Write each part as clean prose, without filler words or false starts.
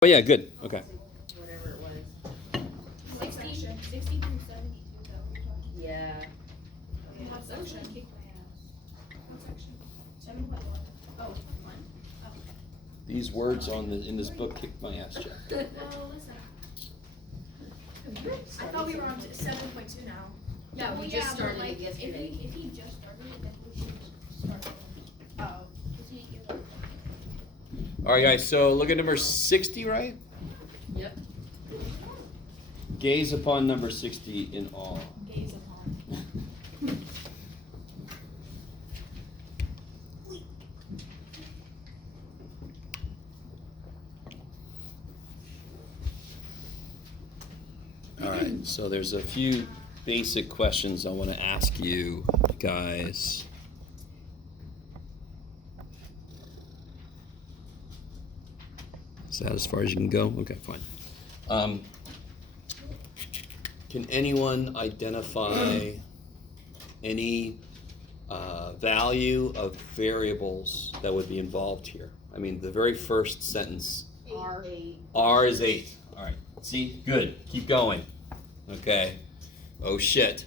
Oh yeah, good. Okay. Whatever it was. 60 through 72, though. Yeah. What section? Kick my ass. What section? 7.1. Oh, 1? Oh. These words in this book kicked my ass, Jack. Well, listen. I thought we were on to 7.2 now. Yeah, we just started it yesterday. If he just started it, then we should start it. Uh-oh. All right, guys. So look at number 60, right? Yep. Gaze upon number 60 in awe. Gaze upon. All right. So there's a few basic questions I want to ask you, guys. Is that as far as you can go? Okay, fine. Can anyone identify any value of variables that would be involved here? I mean, the very first sentence. R is 8. All right. See? Good. Keep going. Okay. Oh, shit.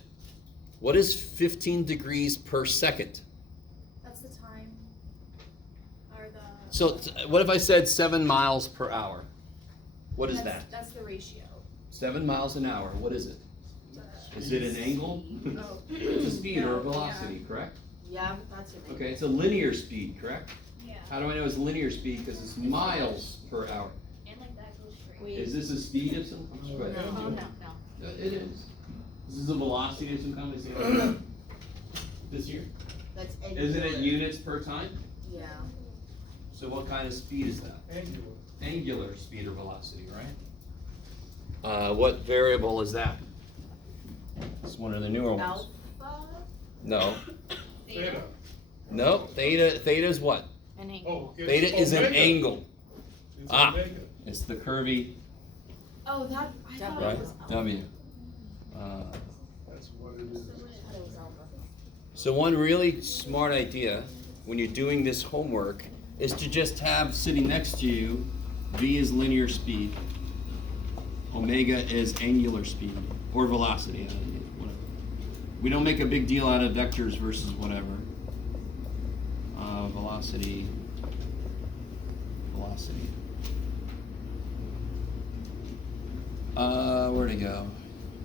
What is 15 degrees per second? That's the time. Or the... So what if I said 7 miles per hour? What is that? That's the ratio. 7 miles an hour. What is it? Is it an angle? Oh. It's a speed or a velocity, correct? Yeah, but that's it. Okay, it's a linear speed, correct? Yeah. How do I know it's linear speed? Because it's miles per hour. And like that goes straight. Is this a speed of some kind? Go ahead. No. It is. This is a velocity of some kind. Is it this here? That's Isn't it units per time? Yeah. So what kind of speed is that? Angular. Angular speed or velocity, right? What variable is that? It's one of the newer ones. Alpha? No. Theta. No. Theta is what? An angle. Oh, it's Theta is an omega. angle. It's Ah. omega. It's the curvy, Oh, that... I thought right? it was... W. That's what it is. So one really smart idea when you're doing this homework is to just have sitting next to you, V is linear speed, omega is angular speed, or velocity, whatever. We don't make a big deal out of vectors versus whatever. Velocity. Where'd it go?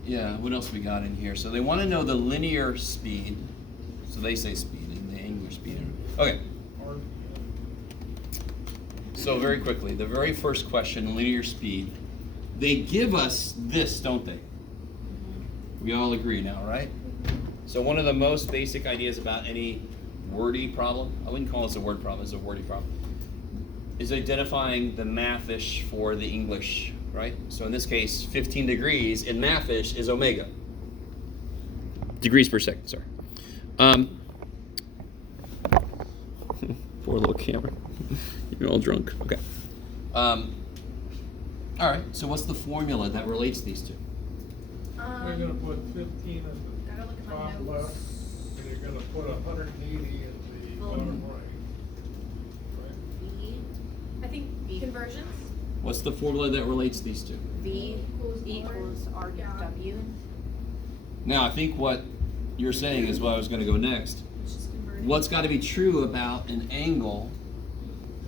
Yeah, what else we got in here? So they want to know the linear speed. So they say speed and the angular speed. Okay. So very quickly, the very first question, linear speed. They give us this, don't they? We all agree now, right? So one of the most basic ideas about any wordy problem, I wouldn't call this a word problem, it's a wordy problem, is identifying the mathish for the English, right? So in this case, 15 degrees in mathish is omega. Degrees per second, sorry. Poor little camera. You're all drunk. Okay. All right, so what's the formula that relates these two? They're gonna put 15 at Gotta look the at my top notes. left, and you're gonna put 180 in the bottom right. V. I think conversions. What's the formula that relates these two? V equals RW. Now, I think what you're saying is what I was going to go next. It's just converting. What's got to be true about an angle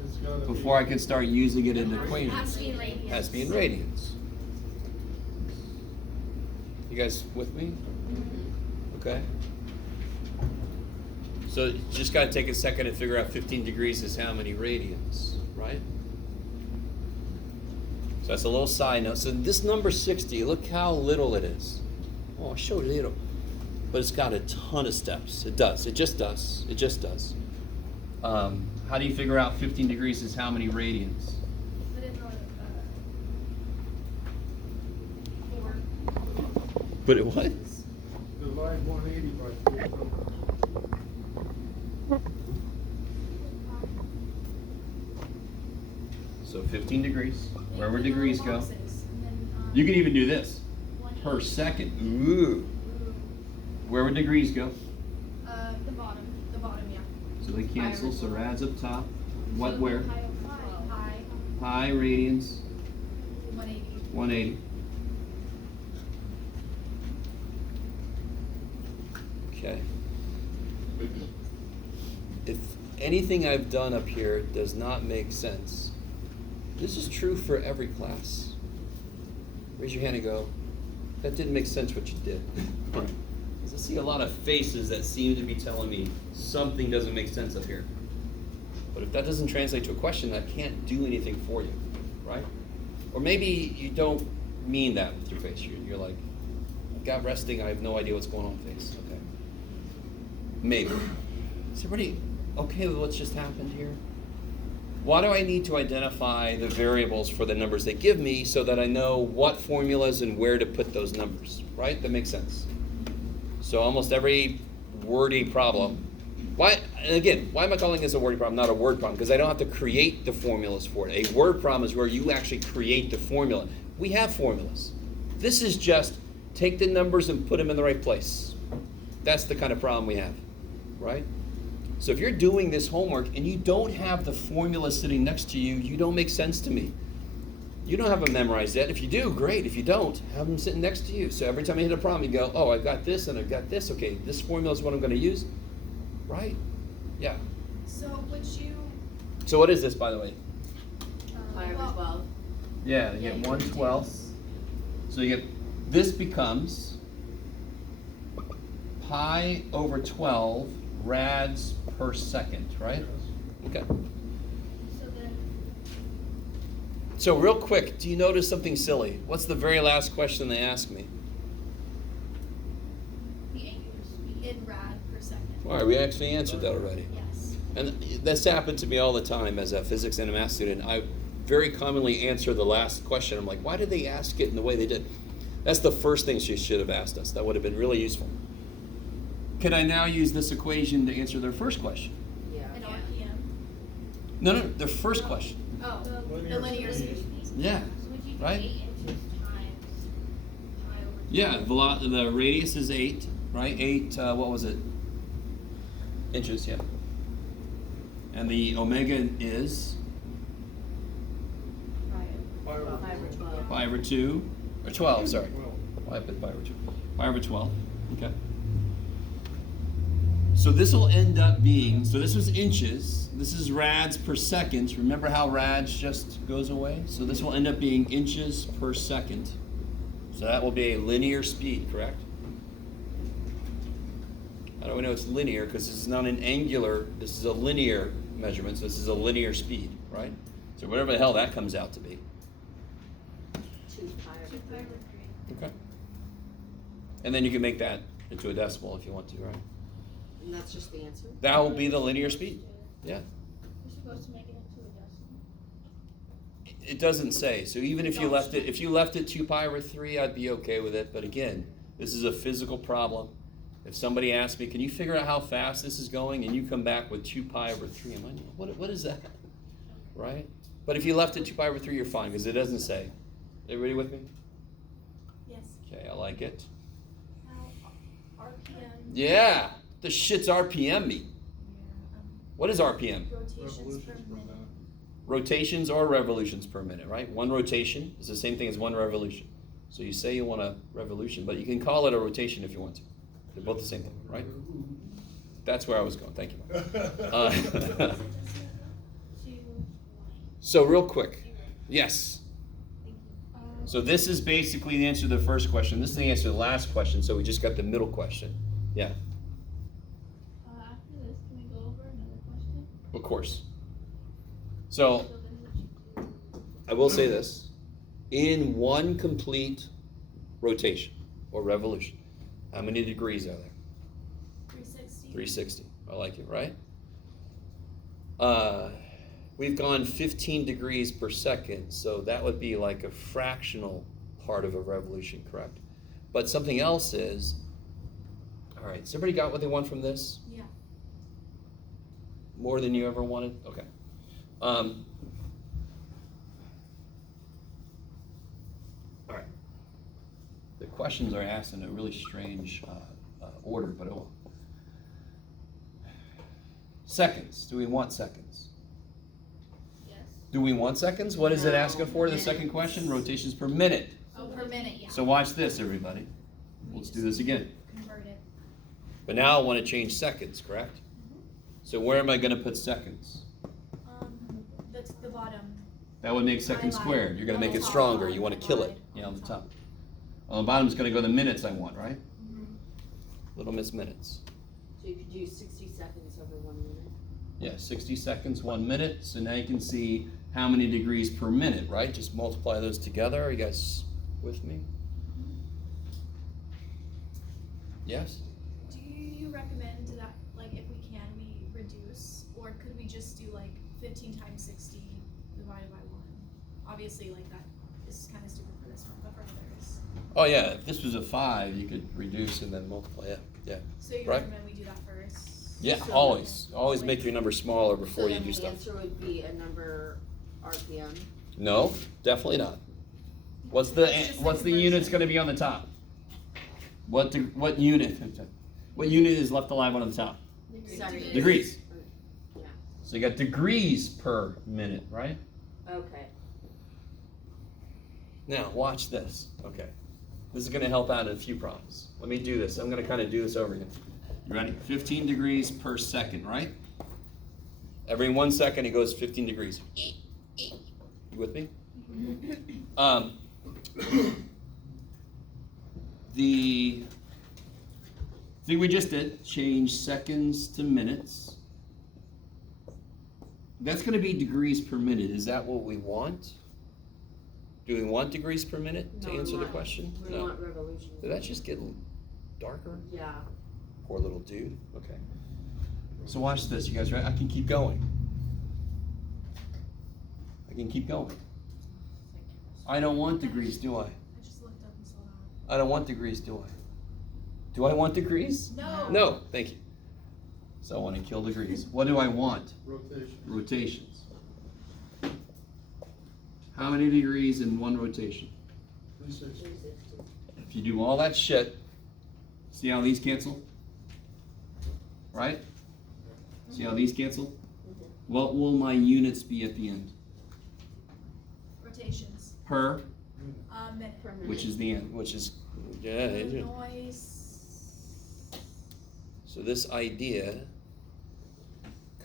It's gotta before I can start using it in Has to equations? be in radians. Has to be in radians. You guys with me? Okay. So you just got to take a second to figure out 15 degrees is how many radians, right? So that's a little side note. So this number 60, look how little it is. Oh, I showed it little. But it's got a ton of steps. It does. It just does. It just does. How do you figure out 15 degrees is how many radians? Put in the, 4. But it what? Divide 180 by 4. So 15 degrees. Where would And then degrees the go? losses, and then, You can even do this. 180. Per second. Ooh. Where would degrees go? The bottom, yeah. So they cancel. So rad's up top. What So where? Pi. Pi radians. 180. 180. Okay. If anything I've done up here does not make sense, this is true for every class. Raise your hand and go, that didn't make sense what you did. Right. Because I see a lot of faces that seem to be telling me something doesn't make sense up here. But if that doesn't translate to a question, I can't do anything for you, right? Or maybe you don't mean that with your face. You're like, God resting, I have no idea what's going on face. Okay. Maybe. Is everybody okay with what's just happened here? Why do I need to identify the variables for the numbers they give me so that I know what formulas and where to put those numbers, right? That makes sense. So almost every wordy problem, why am I calling this a wordy problem, not a word problem? Because I don't have to create the formulas for it. A word problem is where you actually create the formula. We have formulas. This is just take the numbers and put them in the right place. That's the kind of problem we have, right? So if you're doing this homework and you don't have the formula sitting next to you, you don't make sense to me. You don't have them memorized yet. If you do, great. If you don't, have them sitting next to you. So every time you hit a problem, you go, oh, I've got this and I've got this. Okay, this formula is what I'm going to use. Right? Yeah. So would you? So what is this, by the way? Pi over 12. Yeah, you get 1/12. So you get, this becomes pi over 12 rads per second, right? Okay. So then. So real quick, do you notice something silly? What's the very last question they ask me? The angular speed in rad per second. All right, we actually answered that already. Yes. And this happened to me all the time as a physics and a math student. I very commonly answer the last question. I'm like, why did they ask it in the way they did? That's the first thing she should have asked us. That would have been really useful. Can I now use this equation to answer their first question? Yeah. And RPM. No, their first question. Oh, Linear the linear speed. speed. Yeah, So would you do right? 8 inches times pi over Yeah, the radius is 8, right? 8, what was it? Inches, yeah. And the omega is Pi over 12. pi over 2, or 12, sorry. Well, Why I put pi over 2? Pi over 12, okay. So this will end up being, so this was inches, this is rads per second. Remember how rads just goes away? So this will end up being inches per second. So that will be a linear speed, correct? How do we know it's linear? Because this is not an angular, this is a linear measurement, so this is a linear speed, right? So whatever the hell that comes out to be. 2 pi over 2 pi 3. over 3. Okay. And then you can make that into a decimal if you want to, right? And that's just the answer? That will be the linear speed. Yeah. You're supposed to make it into a decimal. It doesn't say. So even if you left it 2 pi over 3, I'd be okay with it. But again, this is a physical problem. If somebody asks me, can you figure out how fast this is going? And you come back with 2 pi over 3, I'm like, what is that? Right? But if you left it 2 pi over 3, you're fine because it doesn't say. Everybody with me? Yes. Okay, I like it. Now, RPM. Yeah. The shit's RPM mean? What is RPM? Rotations revolutions per per minute. minute. Rotations or revolutions per minute, right? One rotation is the same thing as one revolution. So you say you want a revolution, but you can call it a rotation if you want to. They're both the same thing, right? That's where I was going. Thank you. So real quick, yes. So this is basically the answer to the first question. This is the answer to the last question, so we just got the middle question. Yeah, After this, can we go over another question? of course. So So then what you do? I will say this. In one complete rotation or revolution, how many degrees are there? 360. 360. I like it, right? We've gone 15 degrees per second, so that would be like a fractional part of a revolution, correct? But something else is, all right, has everybody got what they want from this? Yeah. More than you ever wanted? Okay. All right. The questions are asked in a really strange order, but oh. Seconds. Do we want seconds? Yes. Do we want seconds? What is it No, asking for, the second minutes. question? Rotations per minute. Oh, per minute, yeah. So watch this, everybody. Let's do this again. Convert it. But now I want to change seconds, correct? So where am I going to put seconds? That's the bottom. That would make seconds Highlight. squared. You're going to make it Top. stronger. You want to kill it. Yeah, on the top. On the bottom is going to go the minutes I want, right? Little Miss Minutes. So you could do 60 seconds over 1 minute. Yeah, 60 seconds, 1 minute. So now you can see how many degrees per minute, right? Just multiply those together. Are you guys with me? Yes? Do you recommend that, like, if we can, we reduce, or could we just do like 15 times 60 divided by 1? Obviously, like, that is kind of stupid for this one, but for others. Oh yeah, if this was a 5, you could reduce and then multiply. Yeah. So you Right. recommend we do that first? Yeah, So- always make your number smaller before So you then do the stuff. answer would be a number RPM. No, definitely not. What's That's just the the unit's conversion. going to be on the top? What unit? What unit is left alive on the top? Seconds. Degrees. Yeah, So you got degrees per minute, right? okay. Now watch this. Okay, this is going to help out in a few problems. Let me do this. I'm going to kind of do this over again. You ready? 15 degrees per second, right? Every 1 second it goes 15 degrees. You with me? The thing we just did, change seconds to minutes. That's going to be degrees per minute. Is that what we want? Do we want degrees per minute to No, we answer the want- question? We want revolutions. Did that just get darker? Yeah. Poor little dude. Okay. So watch this, you guys ready? I can keep going. I can keep going. I don't want degrees, do I? I just looked up and saw that. I don't want degrees, do I? Do I want degrees? No. No, thank you. So I want to kill degrees. What do I want? Rotation. Rotations. How many degrees in one rotation? 360. 360. If you do all that shit, see how these cancel? Right? See how these cancel? What will my units be at the end? Rotations. Per, Minute. Per minute. which is the end, which is, yeah. Noise. So this idea,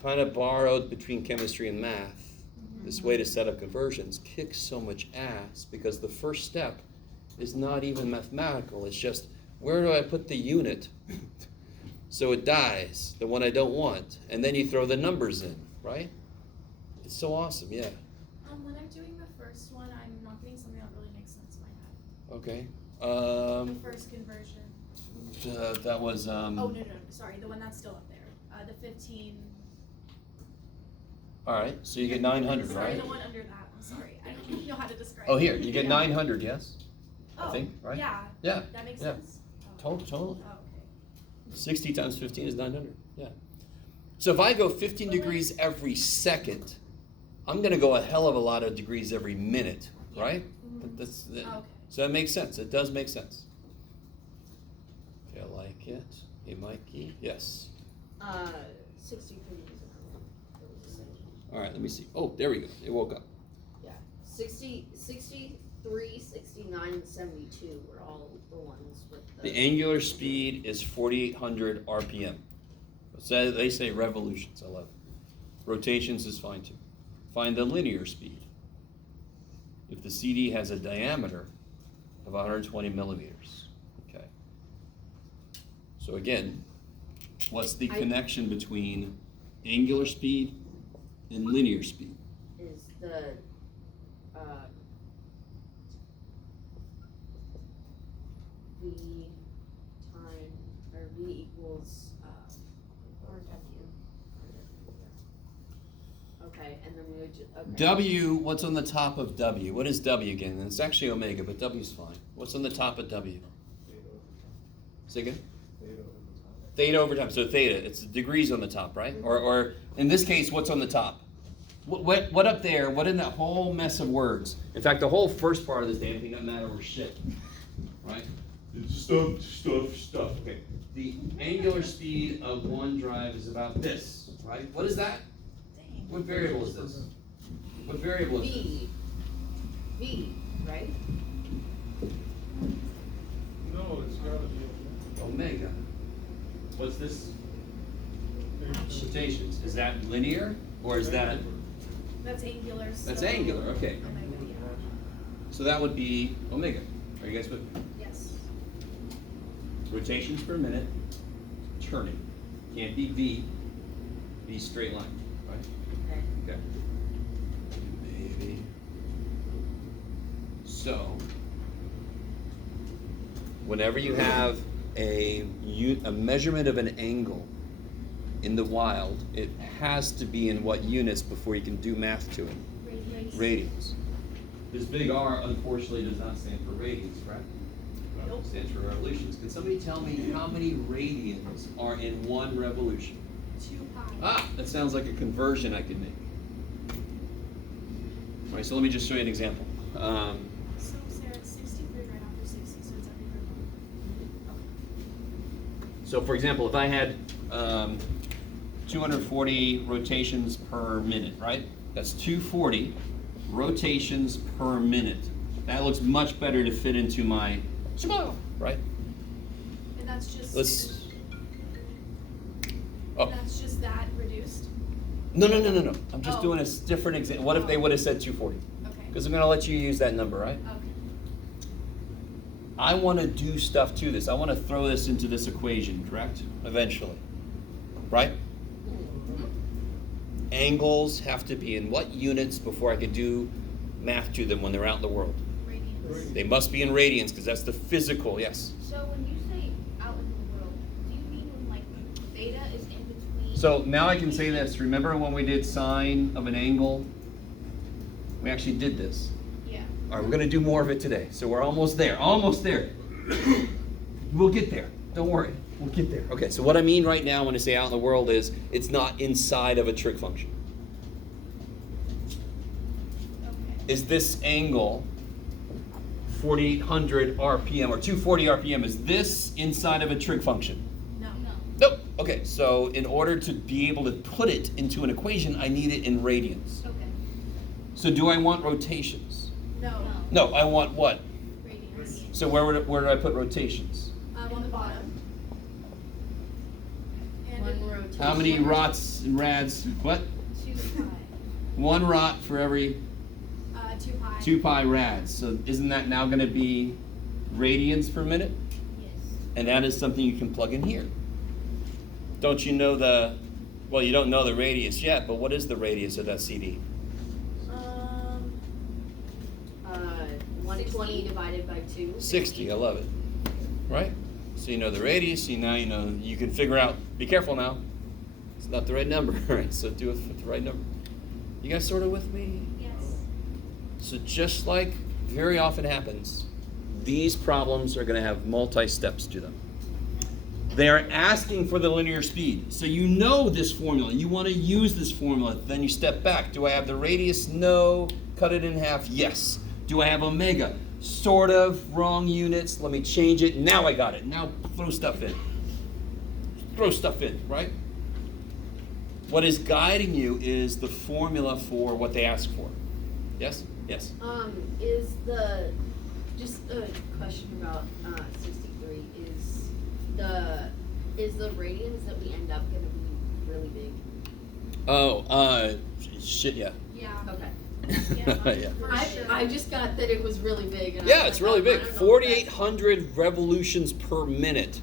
kind of borrowed between chemistry and math, this way to set up conversions kicks so much ass because the first step is not even mathematical. It's just, where do I put the unit so it dies, the one I don't want, and then you throw the numbers in, right? It's so awesome, yeah. When I'm doing the first one, I'm not getting something that really makes sense in my head. Okay. The first conversion. That was Oh, no, sorry, the one that's still up there. The 15. all right. So you get 900, Sorry, right? the one under that. I'm sorry. I don't know how to describe Oh, it. here you get Yeah. 900, yes. Oh, I think, right? Yeah. Yeah. That makes Yeah. sense. Oh. Totally. Oh, okay. 60 times 15 is 900. Yeah. So if I go 15 degrees every second, I'm going to go a hell of a lot of degrees every minute, right? That's Oh, okay. so that makes sense. It does make sense. Okay, I like it. Hey, Mikey. Yes. 63 is another. It was the same. All right. Let me see. Oh, there we go. It woke up. Yeah. 60, 63, 69, and 72 were all the ones with the. The angular speed is 4,800 RPM. So they say revolutions. I love it. Rotations is fine too. Find the linear speed. If the CD has a diameter of 120 millimeters. Okay. So again, what's the connection between angular speed and linear speed? Is the V time or V equals or W. Okay, and then we would just okay. W, what's on the top of W? What is W again? It's actually omega, but W's fine. What's on the top of W? Say again? Theta over time. So theta, it's degrees on the top, right? Or in this case, what's on the top? What up there? What in that whole mess of words? In fact, the whole first part of this damn thing doesn't matter over shit, right? It's stuff. Okay. The angular speed of one drive is about this, right? What is that? Dang. What variable is this? What variable is this? V, right? No, it's gotta be Omega. What's this? a Rotations. Is that linear or is that? That's angular. That's so- angular, okay. Omega, yeah. So that would be omega. Are you guys with me? Yes. Rotations per minute, turning. Can't be V, be straight line, right? Okay. Okay. Maybe. So, whenever you have a measurement of an angle in the wild, it has to be in what units before you can do math to it? Radius. Radians. This big R unfortunately does not stand for radians, correct? Nope. It stands for revolutions. Can somebody tell me how many radians are in one revolution? 2 pi. Ah, that sounds like a conversion I could make. All right, so let me just show you an example. So Sarah, it's 63 right after 60, so it's every third one. So for example, if I had 240 rotations per minute, right? That's 240 rotations per minute. That looks much better to fit into my, right? And that's just. Let's, oh, That's just that reduced. no. I'm just Oh. doing a different example. What if they would have said 240? Okay. Because I'm gonna let you use that number, right? Okay. I want to do stuff to this. I want to throw this into this equation, correct? Eventually. Right? Angles have to be in what units before I can do math to them when they're out in the world? Radians. They must be in radians because that's the physical, yes. So when you say out in the world, do you mean when like theta is in between? So now I can say this. Remember when we did sine of an angle? We actually did this. Yeah. All right, we're going to do more of it today. So we're almost there. Almost there. We'll get there. Don't worry. We'll get there. Okay, so what I mean right now when I say out in the world is it's not inside of a trig function. Okay. Is this angle 4800 RPM or 240 RPM, is this inside of a trig function? No. No. Nope. Okay, so in order to be able to put it into an equation, I need it in radians. Okay. So do I want rotations? No. No, I want what? Radians. So where do I put rotations? On the bottom. And One rotation. How many rots and rads? What? 2 pi. One rot for every 2 pi. 2 pi rads. So isn't that now going to be radians per minute? Yes. And that is something you can plug in here. Don't you know well, you don't know the radius yet, but what is the radius of that CD? 120 divided by 2. 60, I love it. Right? So you know the radius, now you know, you can figure out, be careful now, it's not the right number, right? So do it with the right number. You guys sort of with me? Yes. So just like very often happens, these problems are going to have multi-steps to them. They are asking for the linear speed. So you know this formula. You want to use this formula. Then you step back. Do I have the radius? No. Cut it in half? Yes. Do I have omega? Sort of. Wrong units. Let me change it. Now I got it. Now throw stuff in. Throw stuff in, right? What is guiding you is the formula for what they ask for. Yes? Yes. Is just a question about 63 is the radians that we end up gonna be really big? Oh, shit, yeah. Yeah. Okay. Yeah. For sure. I just got that it was really big. And I Yeah, was it's like, really I big. don't know if 4,800 revolutions per minute.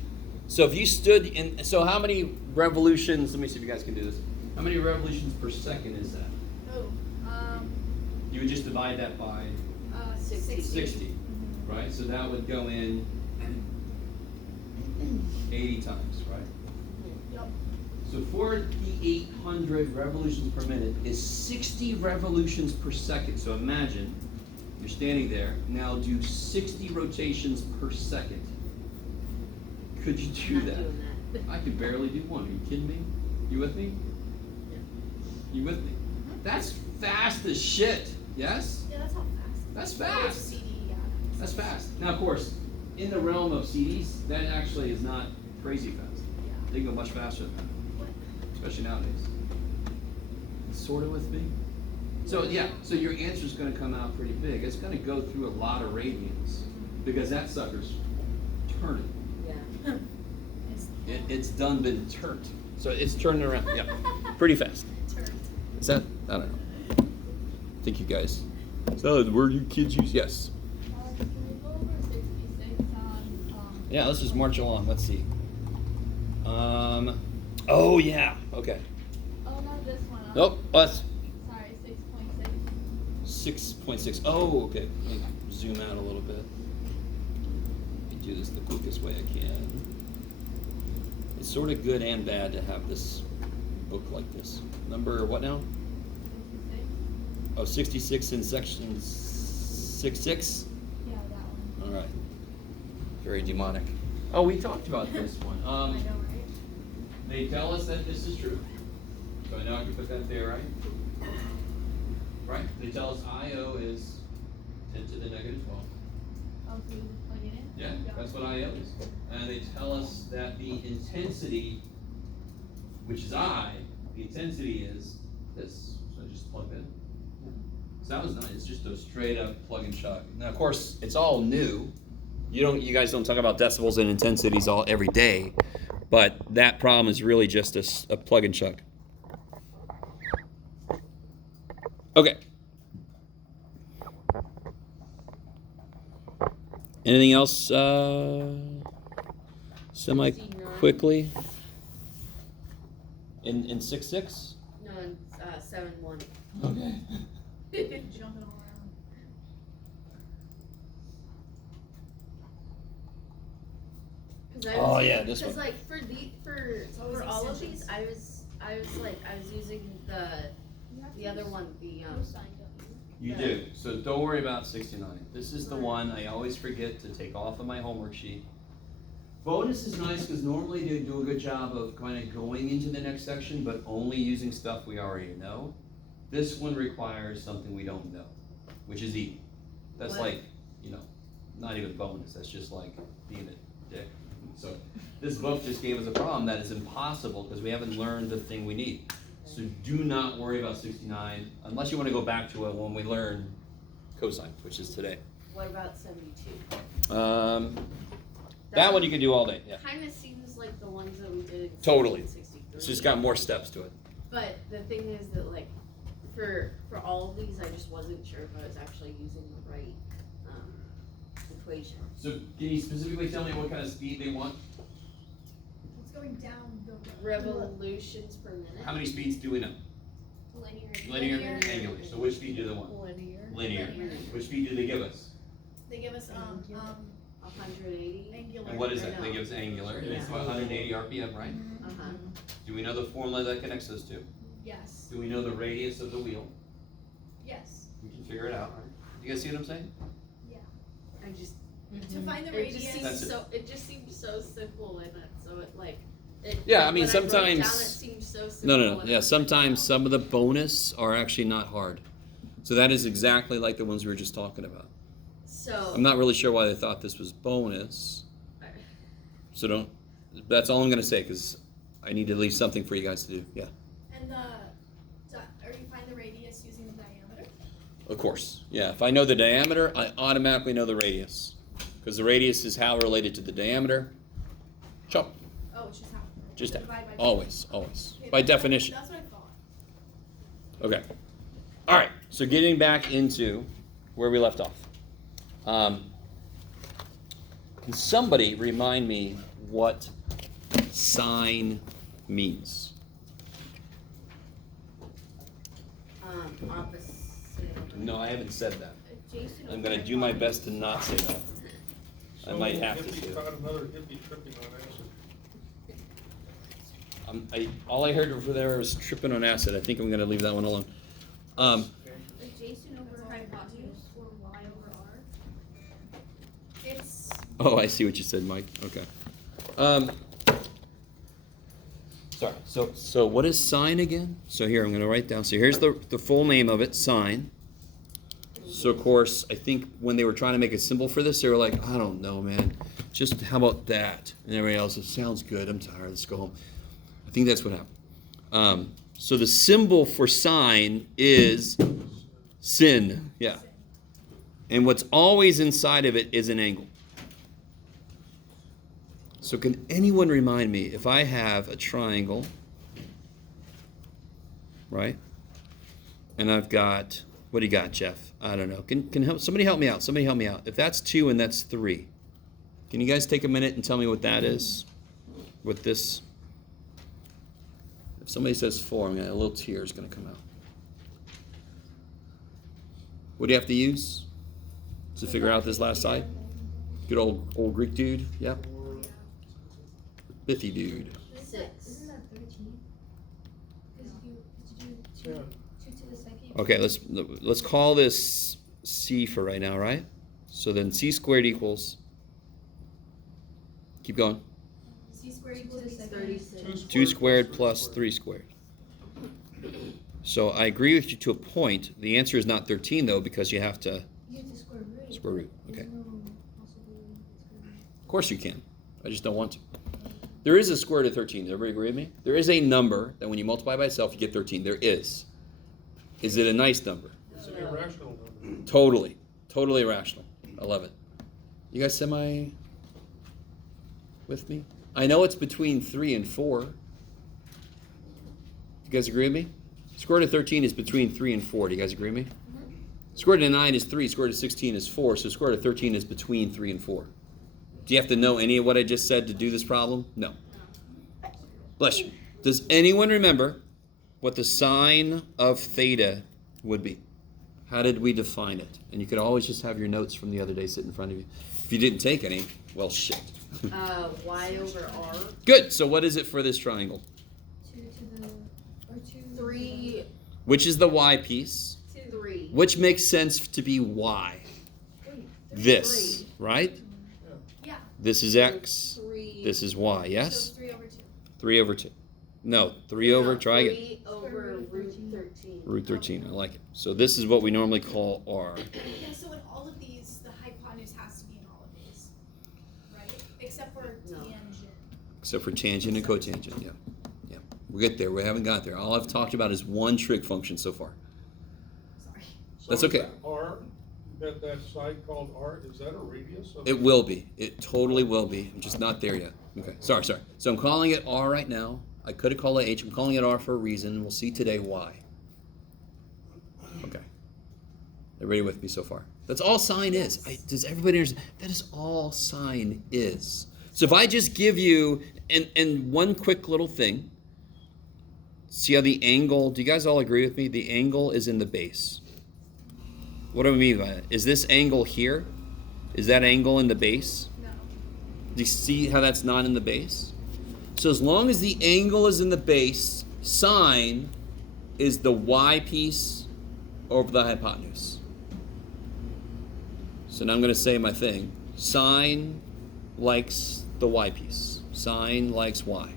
So if you stood in, so how many revolutions, let me see if you guys can do this. How many revolutions per second is that? Oh. You would just divide that by 60. 60, right? So that would go in 80 times, right? Yep. So 4,800 revolutions per minute is 60 revolutions per second. So imagine you're standing there. Now do 60 rotations per second. Could you do Not that? doing that. I could barely do one. Are you kidding me? You with me? You with me? That's fast as shit. Yes? Yeah, that's not fast. That's Oh, it's fast. CD, yeah. That's fast. Now, of course, in the realm of CDs, that actually is not crazy fast. Yeah. They can go much faster than that, What? especially nowadays. Sort of with me? So yeah, so your answer is going to come out pretty big. It's going to go through a lot of radians because that sucker's turning. Yeah. It's done been turned. So it's turning around. Yeah, pretty fast. Is that? I don't know. Thank you guys. Is that the word you kids use? Yes. Can we go over 66 on, Yeah, let's just march along. Let's see. Oh yeah. Okay. oh, not this one. Nope. Us. Sorry, 6.6. 6.6. Oh, okay. Let me zoom out a little bit. Let me do this the quickest way I can. It's sort of good and bad to have this book like this. Number what now? 66? Oh, 66 in section 6.6? Yeah, that one. All right. Very demonic. Oh, we talked about this one. I know, right? They tell us that this is true. So I know I can put that there, right? Right? They tell us IO is 10 to the negative 12. Oh, so we just plug it in? Yeah, that's what IO is. And they tell us that the intensity, which is I, the intensity is this. So I just plug that in. So that was nice. It's just a straight up plug and chug. Now, of course, it's all new. You guys don't talk about decibels and intensities every day, but that problem is really just a plug and chug. Okay. Anything else? Semi quickly. In 6.6? No, 7.1. Okay. Jumping all around. Oh, yeah, this Because one. like for all of these, I was using the other one, the Cosine, don't you? You do. So don't worry about 69. This is the one I always forget to take off of my homework sheet. Bonus is nice because normally they do a good job of kind of going into the next section, but only using stuff we already know. This one requires something we don't know, which is E. That's What? like, not even bonus. That's just like being a dick. So this book just gave us a problem that is impossible because we haven't learned the thing we need. So do not worry about 69 unless you want to go back to it when we learn cosine, which is today. what about 72? That one you can do all day. Yeah, Kind of seems like the ones that we did in Totally. 63. it's just got more steps to it. But the thing is that like for all of these, I just wasn't sure if I was actually using the right equation. So can you specifically tell me what kind of speed they want? It's going down the road. Revolutions per minute. How many speeds do we know? Linear. Linear, angular. So which speed do they want? Linear. Linear. Which speed do they give us? They give us 180. angular. And what is I that? know. They give us angular. And it's Yeah. 180 RPM, right? Uh-huh. Do we know the formula that connects those two? Yes. Do we know the radius of the wheel? Yes. We can figure it out, right? You guys see what I'm saying? I just To find the it just radius. seems That's it. so it just seems so simple in it. So it like it, Yeah, I mean, when I wrote it down, sometimes- it seemed so No, simple. no, no. and Yeah, I was like, sometimes oh. some of the bonus are actually not hard. So that is exactly like the ones we were just talking about. So I'm not really sure why they thought this was bonus. So don't. That's all I'm gonna say because I need to leave something for you guys to do. Yeah, And or you find the radius using the diameter. of course. Yeah, if I know the diameter, I automatically know the radius because the radius is how related to the diameter. Chop. Oh, it's just half. Just Divide by two. always. Okay, By that's definition. That's what I thought. Okay. All right. So getting back into where we left off. Can somebody remind me what sine means? Opposite. No, I haven't said that. Jason I'm going to do my best to not say that. I might have to hippie do it. caught another hippie tripping on acid. All I heard over there was tripping on acid. I think I'm going to leave that one alone. Is Jason over hypotenuse or y over r? It's Oh, I see what you said, Mike. Okay. Sorry. So what is sine again? So here, I'm going to write down. So here's the full name of it, sine. So of course, I think when they were trying to make a symbol for this, they were like, I don't know, man. Just how about that? And everybody else, it sounds good. I'm tired. Let's go home. I think that's what happened. So the symbol for sine is Sin, yeah. And what's always inside of it is an angle. So can anyone remind me, if I have a triangle, right? And I've got, what do you got, Jeff? I don't know. Can somebody help me out? Somebody help me out. If that's 2 and that's 3, can you guys take a minute and tell me what that is? With this? If somebody says 4, a little tear is going to come out. What do you have to use to figure out this last side? Good old Greek dude, yeah. Biffy dude. 6. Isn't that 13? Because you do 2 to the second. Okay, let's call this C for right now, right? So then C squared equals. Keep going. C squared equals 36. 2 squared plus 3 squared. So I agree with you to a point. The answer is not 13 though, because you have to You have to square root. square root. Okay. There's no possibility you can square root. Of course you can. I just don't want to. There is a square root of 13. Does everybody agree with me? There is a number that when you multiply by itself, you get 13. There is. Is it a nice number? It's an irrational number. Totally. Totally irrational. I love it. You guys semi with me? I know it's between 3 and 4. You guys agree with me? Square root of 13 is between 3 and 4. Do you guys agree with me? Square root of 9 is 3. Square root of 16 is 4. So square root of 13 is between 3 and 4. Do you have to know any of what I just said to do this problem? No. Bless you. Does anyone remember what the sine of theta would be? How did we define it? And you could always just have your notes from the other day sit in front of you. If you didn't take any, well, shit. Y over R. Good. So what is it for this triangle? 2 to the, or 2. 3. Which is the y piece? 3. Which makes sense to be y? This, right? Yeah. This is x. 3. This is y, So yes? 3 over 2. 3 over 2. No, 3 over, try again. 3 over root 13. Root 13, I like it. So this is what we normally call r. Yeah, so in all of these, the hypotenuse has to be in all of these, right? Except for No. tangent. Except for tangent and cotangent, yeah. Yeah, we'll get there. We haven't got there. All I've talked about is one trig function so far. Sorry. So That's is okay. that R, that side called R, is that a radius? of- It will be. It totally will be. I'm just not there yet. Okay, sorry. So I'm calling it r right now. I could have called it h. I'm calling it r for a reason. We'll see today why. Okay. Everybody with me so far? That's all sine is. Does everybody understand? That is all sine is. So if I just give you, and one quick little thing, see how the angle, do you guys all agree with me? The angle is in the base. What do I mean by that? Is this angle here? Is that angle in the base? No. Do you see how that's not in the base? So as long as the angle is in the base, sine is the y piece over the hypotenuse. So now I'm going to say my thing. Sine likes the y piece. Sine likes y.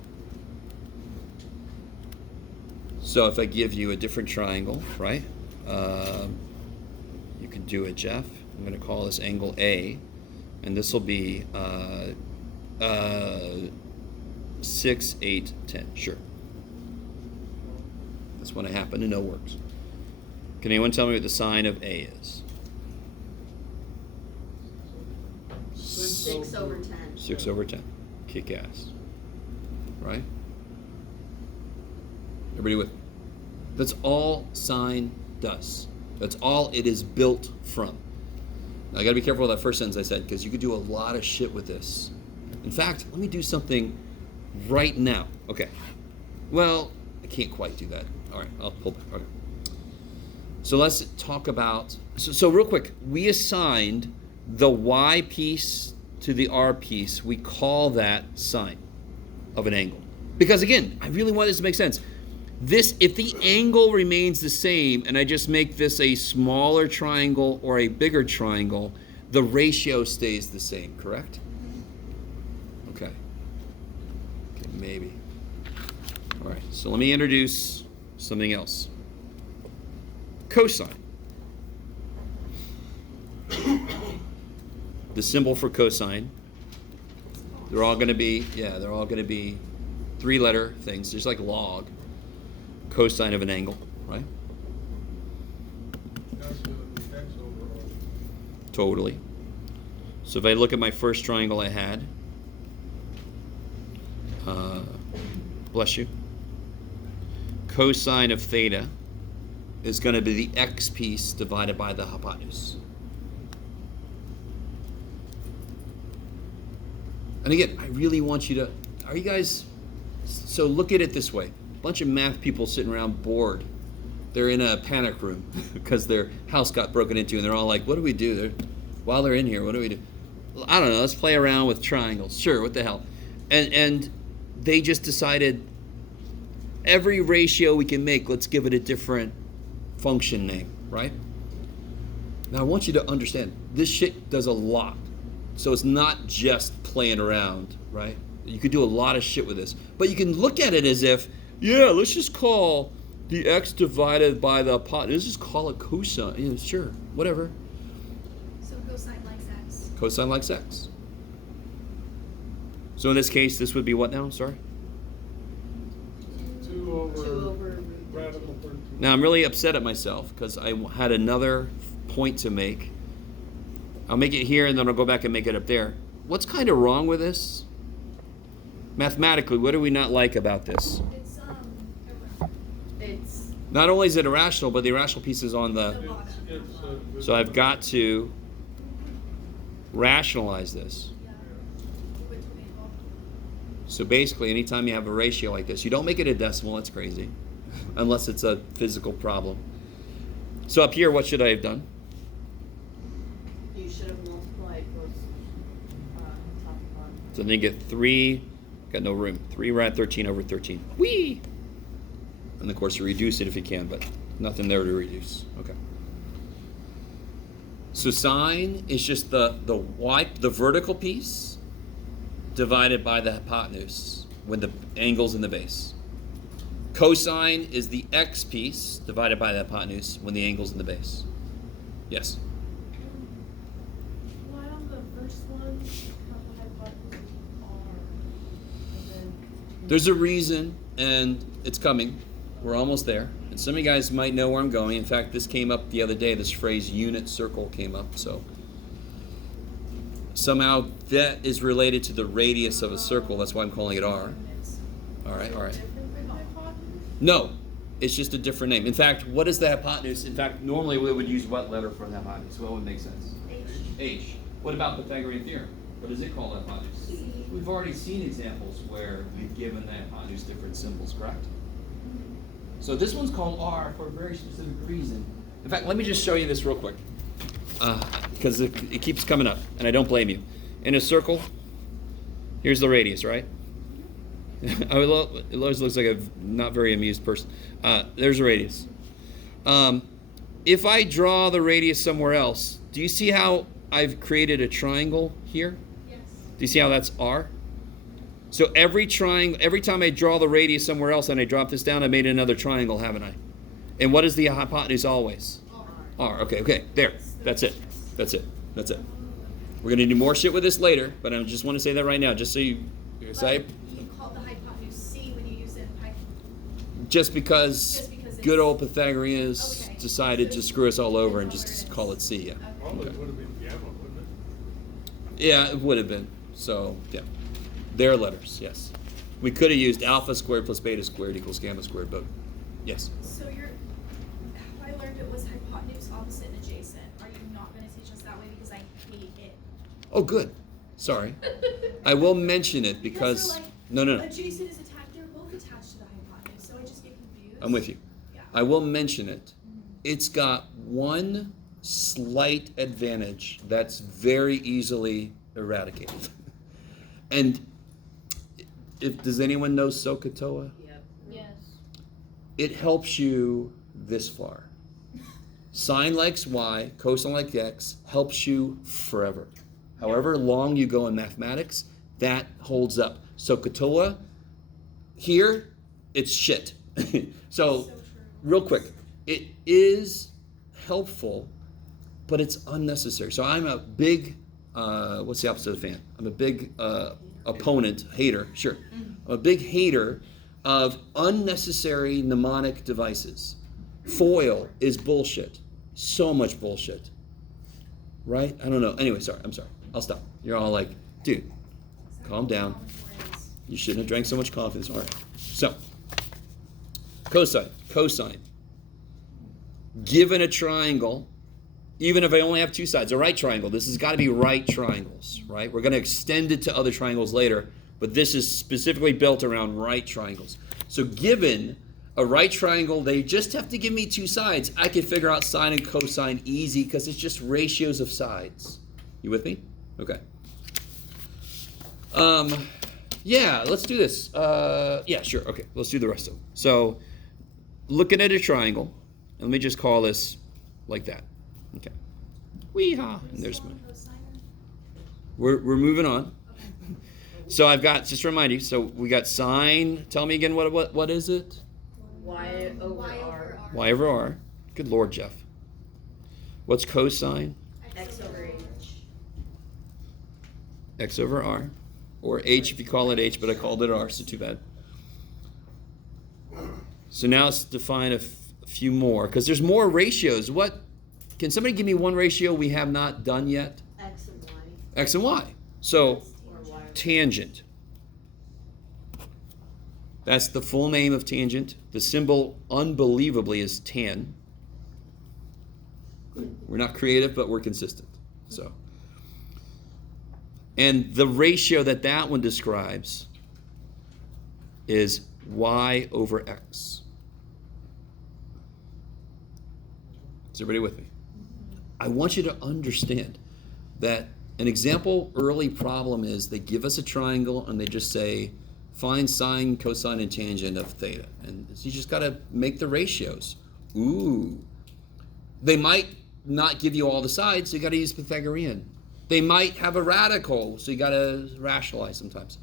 So if I give you a different triangle, right? You can do it, Jeff. I'm going to call this angle A. And this will be 6, 8, 10. Sure. That's what I happen to know works. Can anyone tell me what the sine of A is? 6 over 10. 6 over 10. Kick ass. Right? Everybody with me? That's all sine does. That's all it is built from. Now, I got to be careful with that first sentence I said, because you could do a lot of shit with this. In fact, let me do something right now. Okay. Well, I can't quite do that. All right, I'll pull back. Okay. So let's talk about, so real quick, we assigned the y piece to the r piece. We call that sine of an angle. Because again, I really want this to make sense. This, if the angle remains the same and I just make this a smaller triangle or a bigger triangle, the ratio stays the same, correct? Okay. Okay, maybe. All right, so let me introduce something else. Cosine. The symbol for cosine, they're all going to be 3-letter things, just like log. Cosine of an angle, right? Now, is Totally. So if I look at my first triangle I had, bless you, cosine of theta is going to be the x piece divided by the hypotenuse. And again, I really want you to, are you guys, so look at it this way. A bunch of math people sitting around bored. They're in a panic room because their house got broken into and they're all like, what do we do? While they're in here, what do we do? I don't know, let's play around with triangles. Sure, what the hell? And they just decided every ratio we can make, let's give it a different function name, right? Now I want you to understand, this shit does a lot. So it's not just playing around, right? You could do a lot of shit with this. But you can look at it as if, yeah, let's just call the x divided by the hypotenuse, let's just call it cosine. Yeah, sure, whatever. So cosine likes x. Cosine likes x. So in this case, this would be what now? Sorry? 2 over radical 13. Now I'm really upset at myself because I had another point to make. I'll make it here and then I'll go back and make it up there. What's kind of wrong with this? Mathematically, what do we not like about this? It's irrational. It's Not only is it irrational, but the irrational piece is on the... So I've got to rationalize this. Yeah. With tomato. So basically, anytime you have a ratio like this, you don't make it a decimal, that's crazy. Unless it's a physical problem. So up here, what should I have done? you should have multiplied both top and bottom. So then you get 3, got no room, 3 rad 13 over 13. Whee! And of course you reduce it if you can, but nothing there to reduce. Okay. So sine is just the vertical piece divided by the hypotenuse when the angle's in the base. Cosine is the x piece divided by the hypotenuse when the angle's in the base. Yes? Why on the first one, the hypotenuse R, and then There's a reason, and it's coming. We're almost there. And some of you guys might know where I'm going. In fact, this came up the other day. This phrase unit circle came up. So somehow that is related to the radius of a circle. That's why I'm calling it R. All right, all right. different than hypotenuse? No, it's just a different name. In fact, what is the hypotenuse? In fact, normally we would use what letter for the hypotenuse? What would make sense? H. What about Pythagorean theorem? What does it call the hypotenuse? We've already seen examples where we've given the hypotenuse different symbols, correct? So this one's called R for a very specific reason. In fact, let me just show you this real quick. Because it keeps coming up, and I don't blame you. In a circle, here's the radius, right? It always looks like a not very amused person. There's a radius. If I draw the radius somewhere else, do you see how I've created a triangle here? Yes. Do you see how that's R? So every time I draw the radius somewhere else and I drop this down, I made another triangle, haven't I? And what is the hypotenuse always? R. Okay, there. That's it. We're going to do more shit with this later, but I just want to say that right now, just so you say. You call the hypotenuse C when you use it in Python. Just because good old Pythagoreans Okay. decided to screw us all over and just call it C, yeah. Probably Okay. would have been gamma, wouldn't it? Yeah, it would have been. So, yeah. Their letters, yes. We could have used alpha squared plus beta squared equals gamma squared, but yes. So I learned it was hypotenuse, opposite, and adjacent. Are you not going to teach us that way because I hate it? Oh, good. Sorry. I will mention it because... so, like, No. Adjacent is attached. They're both attached to the hypotenuse, so I just get confused. I'm with you. Yeah. I will mention it. It's got one slight advantage that's very easily eradicated. And does anyone know SOHCAHTOA? Yep. Yes. It helps you this far. Sine likes y, cosine like x, helps you forever. However long you go in mathematics, that holds up. SOHCAHTOA, here, it's shit. So, So true. real quick, it is helpful, but it's unnecessary. So I'm a big, what's the opposite of fan? I'm a big opponent, hater, sure. I'm a big hater of unnecessary mnemonic devices. FOIL is bullshit. So much bullshit. right? I don't know. Anyway, sorry. I'm sorry. I'll stop. You're all like, dude, calm down. You shouldn't have drank so much coffee this morning. So, cosine. Given a triangle, even if I only have two sides, a right triangle, this has got to be right triangles, right? We're going to extend it to other triangles later, but this is specifically built around right triangles. So given a right triangle, they just have to give me two sides. I can figure out sine and cosine easy because it's just ratios of sides. You with me? Okay. Yeah, let's do this. Yeah, sure. Okay, let's do the rest of them. So, looking at a triangle, and let me just call this like that. Okay. Wee-haw. And there's my. We're moving on. So I've got, just to remind you, so we got sine. Tell me again, what is it? Y over R. Y over R. Good Lord, Jeff. What's cosine? X over H. X over R. Or H if you call it H, but I called it R, so too bad. So now let's define a few more, because there's more ratios. What? Can somebody give me one ratio we have not done yet? X and Y. X and Y. So, Or Y. tangent. That's the full name of tangent. The symbol, unbelievably, is tan. We're not creative, but we're consistent. So, and the ratio that one describes is y over x. Is everybody with me? I want you to understand that an example early problem is they give us a triangle and they just say, find sine, cosine, and tangent of theta. And you just got to make the ratios. Ooh. They might not give you all the sides, so you got to use Pythagorean. They might have a radical, so you got to rationalize sometimes.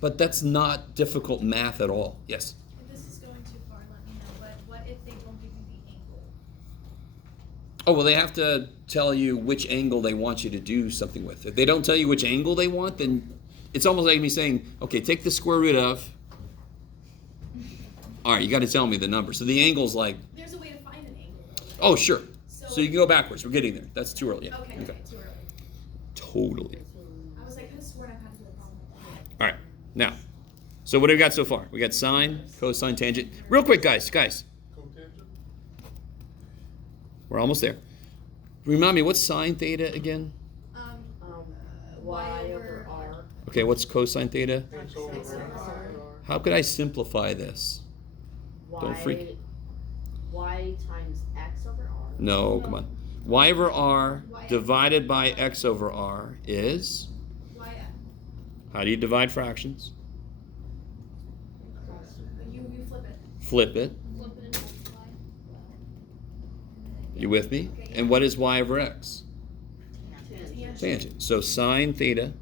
But that's not difficult math at all. Yes? If this is going too far, let me know. But what if they don't give you the angle? Oh, well, they have to tell you which angle they want you to do something with. If they don't tell you which angle they want, then it's almost like me saying, okay, take the square root of. All right, you got to tell me the number. So the angle's like, There's a way to find an angle. oh, sure. So you can go backwards. We're getting there. That's too early. Yeah. Okay, too early. Totally. I was like, I could have sworn I've had to do a problem with that. All right. Now, so what have we got so far? We got sine, cosine, tangent. Real quick, guys. Cotangent? We're almost there. Remind me, what's sine theta again? Y over R. Okay, what's cosine theta? X over R. How could I simplify this? Don't freak. Y times X over R. No, come on. Y over R divided by X over R is? Why? How do you divide fractions? You flip it. Flip it. Flip it and multiply. You with me? And what is Y over X? Tangent. Tangent. So sine theta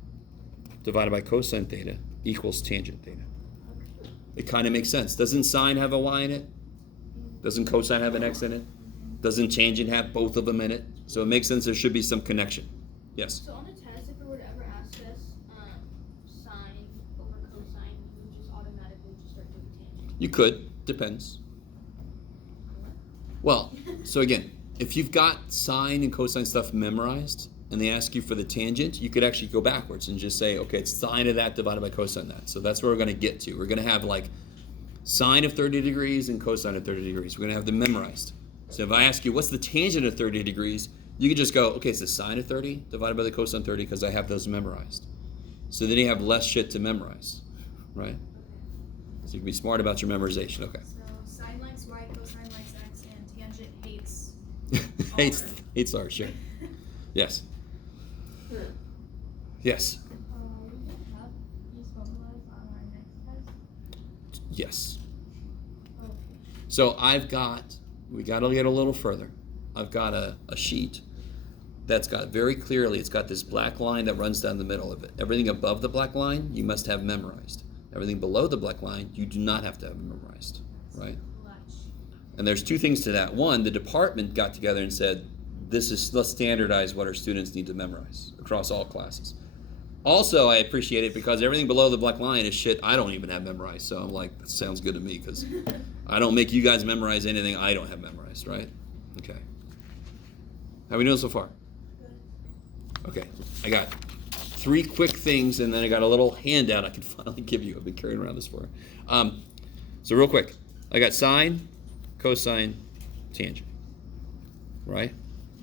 divided by cosine theta equals tangent theta. It kind of makes sense. Doesn't sine have a Y in it? Doesn't cosine have an X in it? Doesn't tangent have both of them in it? So it makes sense there should be some connection. Yes? So on the test, if we were to ever ask us sine over cosine, we would just automatically just start doing tangent. You could. Depends. Well, so again, if you've got sine and cosine stuff memorized and they ask you for the tangent, you could actually go backwards and just say, okay, it's sine of that divided by cosine of that. So that's where we're going to get to. We're going to have like sine of 30 degrees and cosine of 30 degrees. We're going to have them memorized. So if I ask you, what's the tangent of 30 degrees? You can just go, okay, it's the sine of 30 divided by the cosine of 30 because I have those memorized. So then you have less shit to memorize, right? So you can be smart about your memorization. Okay. So sine likes y, cosine likes x, and tangent hates. hates R, sure. Yes. Yes. We can have these formulas on our next test. Yes. Okay. So we got to get a little further. I've got a sheet that's got very clearly, it's got this black line that runs down the middle of it. Everything above the black line, you must have memorized. Everything below the black line, you do not have to have memorized, right? And there's two things to that. One, the department got together and said, let's standardize what our students need to memorize across all classes. Also, I appreciate it because everything below the black line is shit I don't even have memorized. So I'm like, that sounds good to me because I don't make you guys memorize anything I don't have memorized, right? Okay. How are we doing so far? Okay, I got 3 quick things, and then I got a little handout I can finally give you. I've been carrying around this for. So real quick, I got sine, cosine, tangent, right?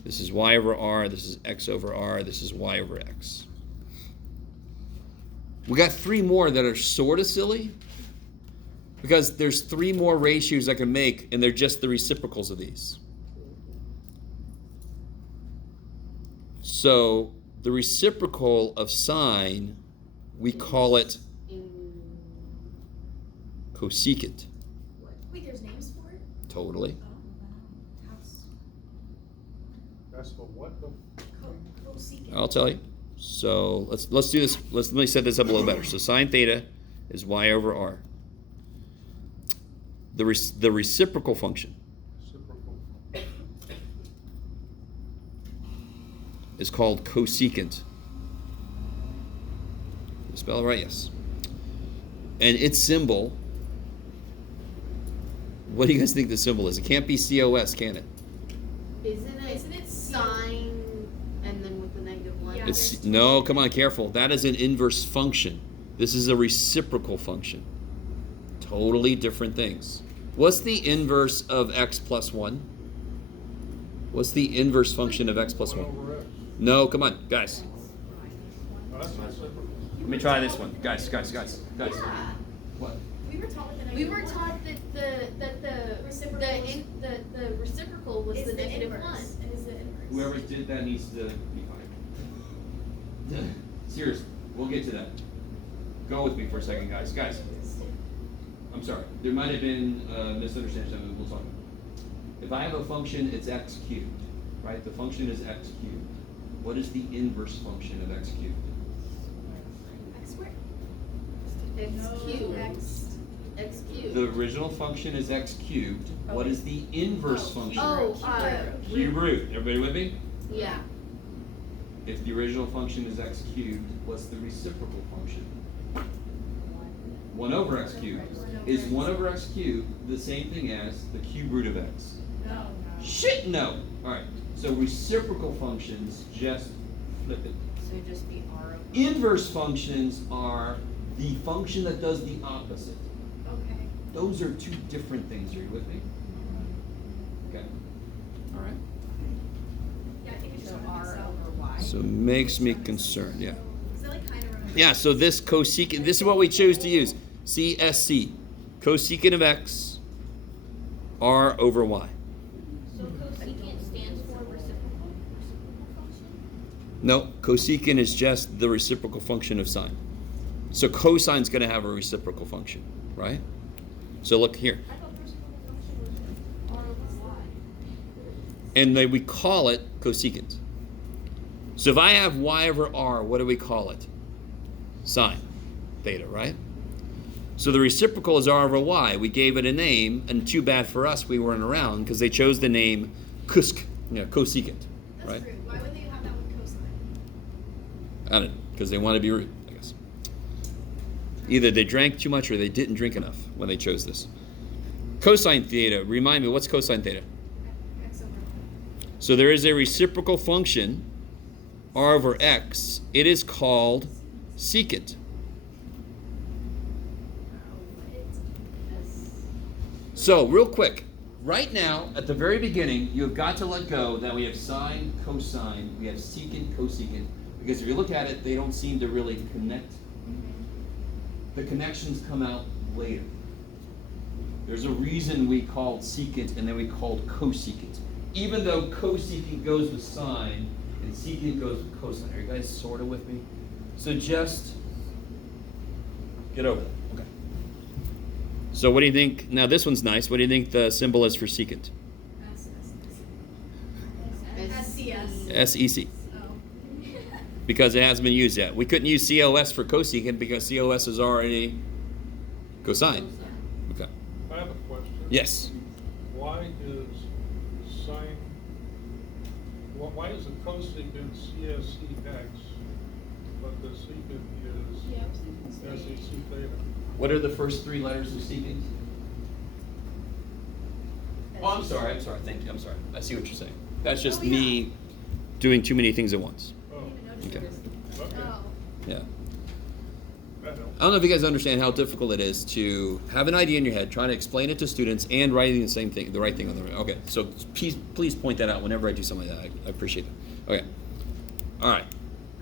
This is y over r, this is x over r, this is y over x. We got 3 more that are sort of silly, because there's 3 more ratios I can make, and they're just the reciprocals of these. So the reciprocal of sine, we call it cosecant. Wait, there's names for it? Totally. Oh, That's the what, the? cosecant. I'll tell you. So let's do this. Let me set this up a little better. So sine theta is y over r. The reciprocal function Reciprocal. is called cosecant. Spell it right, yes. And its symbol, what do you guys think the symbol is? It can't be COS, can it? Isn't it sine and then with the negative one? Yeah. It's no, come on, careful. That is an inverse function. This is a reciprocal function. Totally different things. What's the inverse of x plus 1? What's the inverse function of x plus 1? 1 over x. No, come on, guys. Oh, that's reciprocal. Let me try this one. Guys. Yeah. What? We were taught with the We negative were one. taught that the reciprocal was Is the the negative inverse. one. It is the inverse. Whoever did that needs to be fired. Seriously, we'll get to that. Go with me for a second, guys. Guys, I'm sorry. There might have been a misunderstanding, something we'll talk about. If I have a function, it's x cubed, right? The function is x cubed. What is the inverse function of x cubed? X squared. X cubed. X cubed. The original function is x cubed. What is the inverse function? Cube root. Everybody with me? Yeah. If the original function is x cubed, what's the reciprocal function? 1 over x cubed. Is 1 over x cubed the same thing as the cube root of x? No. Shit, no! Alright, so reciprocal functions, just flip it. So it'd just be r over. Inverse functions are the function that does the opposite. Okay. Those are 2 different things. Are you with me? Okay. Alright. Yeah, I think we just So want to r mix up. over y. So makes me concerned, yeah. Is that like kind of remember? Yeah, so this cosecant, this is what we chose to use. CSC, cosecant of x, r over y. So cosecant stands for reciprocal function? No, cosecant is just the reciprocal function of sine. So cosine's going to have a reciprocal function, right? So look here. I thought the reciprocal function was r over y. And then we call it cosecant. So if I have y over r, what do we call it? Sine theta, right? So the reciprocal is r over y. We gave it a name, and too bad for us we weren't around because they chose the name cosecant, That's right? rude. Why would they have that with cosine? I don't know, because they want to be rude, I guess. Either they drank too much or they didn't drink enough when they chose this. Cosine theta, remind me, what's cosine theta? X over So there is a reciprocal function, r over x. It is called secant. So real quick, right now, at the very beginning, you have got to let go that we have sine, cosine, we have secant, cosecant, because if you look at it, they don't seem to really connect. The connections come out later. There's a reason we called secant and then we called cosecant. Even though cosecant goes with sine and secant goes with cosine. Are you guys sort of with me? So just get over that. Okay. So what do you think? Now this one's nice. What do you think the symbol is for secant? SCS. SEC. Oh. Because it hasn't been used yet. We couldn't use COS for cosecant because COS is already cosine. Okay. I have a question. Yes. Why is sine, why is the cosecant CSCX, but the secant is SEC theta? What are the first 3 letters of secant? Oh, I'm sorry. Thank you. I'm sorry. I see what you're saying. That's just Oh, yeah. me doing too many things at once. Oh, Okay. Okay, Oh, Yeah. that helps. I don't know if you guys understand how difficult it is to have an idea in your head, trying to explain it to students, and writing the same thing, the right thing on the. Okay, so please point that out whenever I do something like that. I appreciate it. Okay. All right.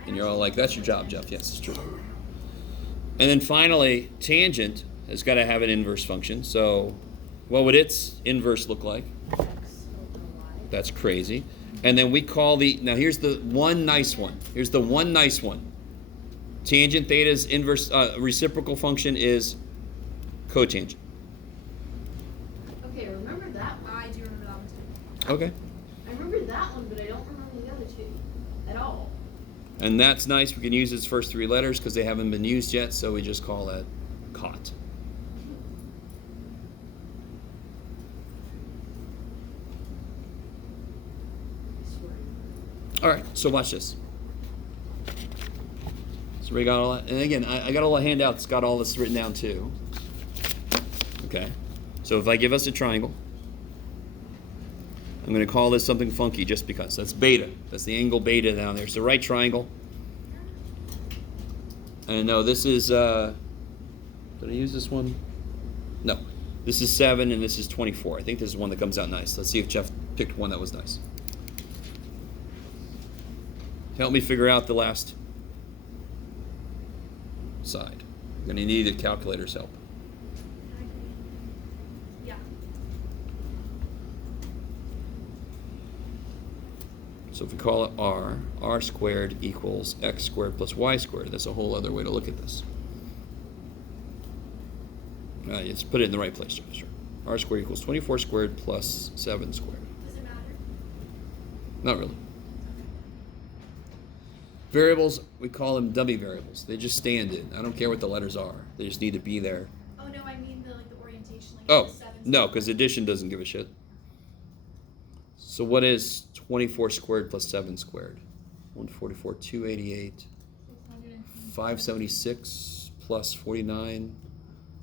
And you're all like, that's your job, Jeff. Yes, it's true. And then finally, tangent has got to have an inverse function. So what would its inverse look like? X over Y. That's crazy. And then we call now here's the one nice one. Here's the one nice one. Tangent theta's inverse reciprocal function is cotangent. Okay, remember that one. I do remember that one too. Okay. I remember that one, but I don't remember the other two at all. And that's nice. We can use its first three letters because they haven't been used yet, so we just call it cot. I swear. All right, so watch this. So we got all that. And again, I got all the handouts. It's got all this written down too. Okay. So if I give us a triangle, I'm going to call this something funky just because. That's beta. That's the angle beta down there. So right triangle. And no, this is, did I use this one? No. This is 7 and this is 24. I think this is one that comes out nice. Let's see if Jeff picked one that was nice. Help me figure out the last side. I'm going to need a calculator's help. Yeah. So if we call it r squared equals x squared plus y squared. That's a whole other way to look at this. Let's put it in the right place, Jeff. Sure. R squared equals 24 squared plus 7 squared. Does it matter? Not really. Variables, we call them dummy variables. They just stand in. I don't care what the letters are. They just need to be there. Oh no, I mean the orientation, like Oh, the 7. no, because addition doesn't give a shit. So what is 24 squared plus 7 squared? 144, 288, 576 plus 49.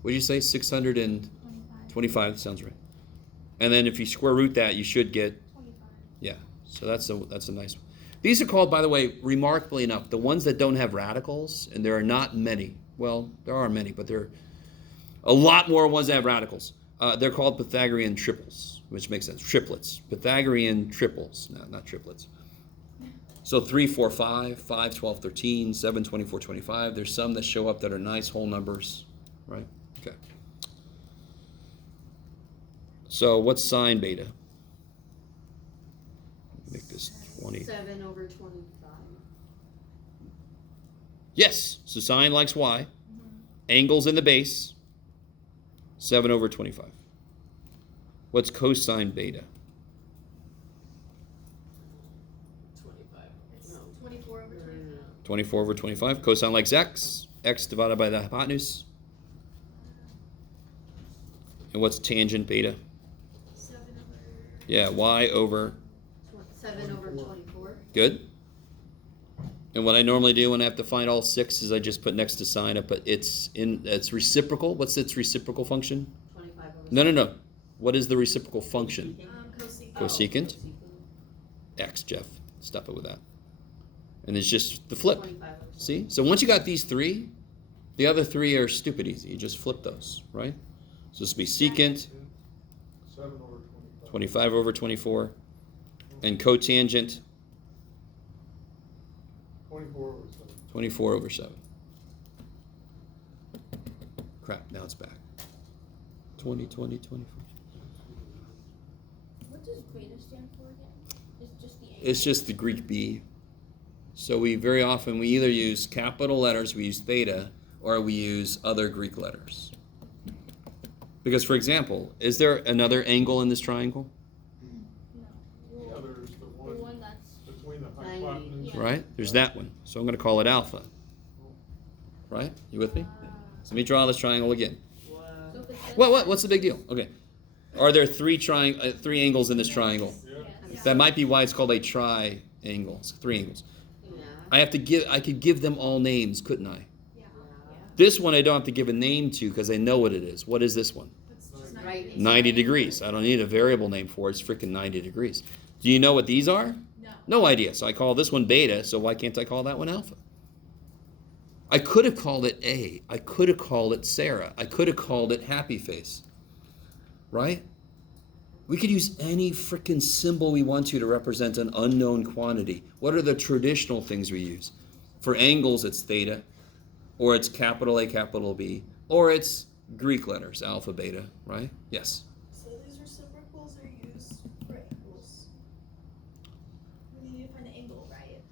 What did you say? 625. Sounds right. And then if you square root that, you should get, 25. yeah. So that's a nice one. These are called, by the way, remarkably enough, the ones that don't have radicals, and there are not many. Well, there are many, but there are a lot more ones that have radicals. They're called Pythagorean triples, which makes sense. Triplets. Pythagorean triples. No, not triplets. So 3, 4, 5, 5, 12, 13, 7, 24, 25. There's some that show up that are nice whole numbers, right? Okay. So what's sine beta? Make this 20. 7 over 25. Yes. So sine likes y. Angles in the base. 7 over 25. What's cosine beta? 25. It's No. 24 over 25. 24 over 25. Cosine likes x. X divided by the hypotenuse. And what's tangent beta? 7 over. Yeah, y over. 7 over 24. Good. And what I normally do when I have to find all 6 is I just put next to sine, I put it's reciprocal. What's its reciprocal function? 25 over No. What is the reciprocal function? Cosecant. Cosecant. X, Jeff. Stop it with that. And it's just the flip. 25 over See? So once you got these 3, the other 3 are stupid easy. You just flip those, right? So this will be secant, 7 over 25. 25 over 24, and cotangent, 24 over 7. 24 over 7. Crap, now it's back. 20, 20, 24. what does beta stand for again? It's just the angle. It's just the Greek B. So we very often, we either use capital letters, we use theta, or we use other Greek letters. Because, for example, is there another angle in this triangle? No. The Well, other is the the one one that's between the 90. hypotenuse. Yeah. Right? There's that one. So I'm going to call it alpha. Right? You with me? So let me draw this triangle again. so if it says What? What's the big deal? Okay. Are there three angles in this triangle? Yeah. Yeah. That might be why it's called a triangle. It's 3 angles. Yeah. I could give them all names, couldn't I? Yeah. This one I don't have to give a name to because I know what it is. What is this one? It's just Right. 90 degrees. I don't need a variable name for it. It's freaking 90 degrees. Do you know what these are? No. No idea. So I call this one beta, so why can't I call that one alpha? I could have called it A. I could have called it Sarah. I could have called it happy face. Right? We could use any freaking symbol we want to represent an unknown quantity. What are the traditional things we use? For angles, it's theta, or it's capital A, capital B, or it's Greek letters, alpha, beta, right? Yes? So these reciprocals are used for angles. We need to find the angle, right?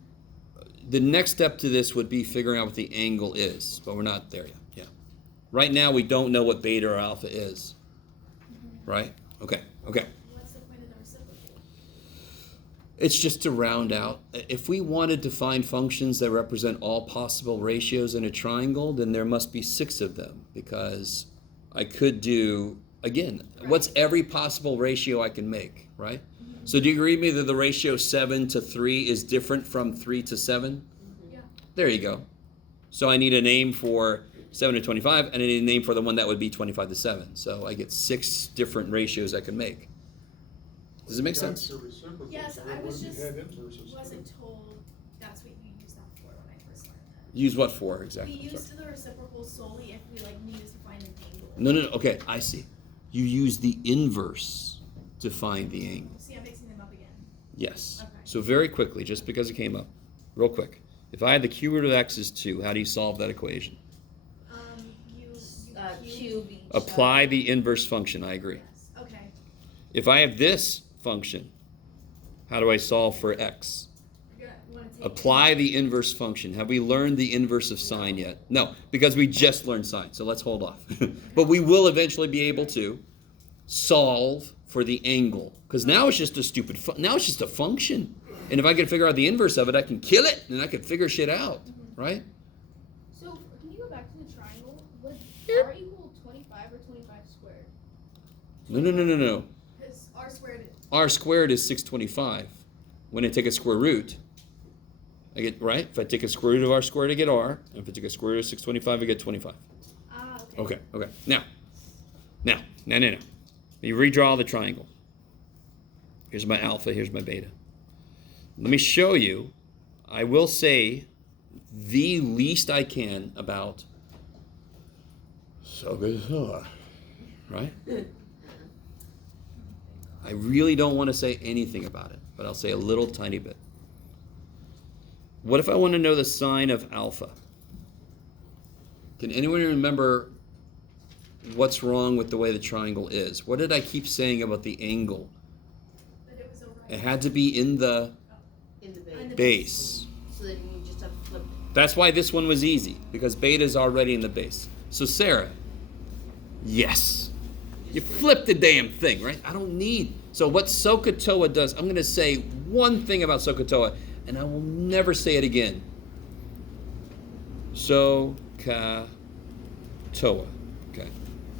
The next step to this would be figuring out what the angle is, but we're not there yet. Yeah. Right now, we don't know what beta or alpha is. Right? Okay. What's the point of the reciprocal? It's just to round out. If we wanted to find functions that represent all possible ratios in a triangle, then there must be 6 of them, because I could do, again, what's every possible ratio I can make, right? So do you agree with me that the ratio 7 to 3 is different from 3 to 7? Yeah. There you go. So I need a name for 7 to 25, and I need a name for the one that would be 25 to 7. So I get 6 different ratios I can make. Does it make sense? That's the reciprocal, Yes, so I it was wouldn't just, have inverses. wasn't told that's what you used that for when I first learned that. Use what for We exactly? I'm sorry. used the reciprocal solely if we like needed to find an angle. No. Okay, I see. You use the inverse to find the angle. See, I'm mixing them up again. Yes. Okay. So very quickly, just because it came up, real quick. If I had the cube root of x is 2, how do you solve that equation? You Cube each. Apply the inverse function. I agree. Yes. Okay. If I have this function, how do I solve for x? You're gonna wanna take Apply the inverse function. Have we learned the inverse of sine yet? No, because we just learned sine, so let's hold off. But we will eventually be able to solve for the angle, because now it's just a now it's just a function. And if I can figure out the inverse of it, I can kill it, and I can figure shit out, right? So, can you go back to the triangle? Would r equal 25 or 25 squared? No. Because r squared. R squared is 625. When I take a square root, I get, right? If I take a square root of r squared, I get r. And if I take a square root of 625, I get 25. Ah, okay. Okay. Now. You redraw the triangle. Here's my alpha, here's my beta. Let me show you, I will say the least I can about SOHCAHTOA, right? I really don't want to say anything about it, but I'll say a little tiny bit. What if I want to know the sign of alpha? Can anyone remember what's wrong with the way the triangle is? What did I keep saying about the angle? But it was a right. It had to be in the In the base. base. So then you just have to flip it. That's why this one was easy, because beta is already in the base. So Sarah, yes. You flip the damn thing, right? I don't need. So what SOHCAHTOA does, I'm going to say one thing about SOHCAHTOA, and I will never say it again. SOHCAHTOA. Okay.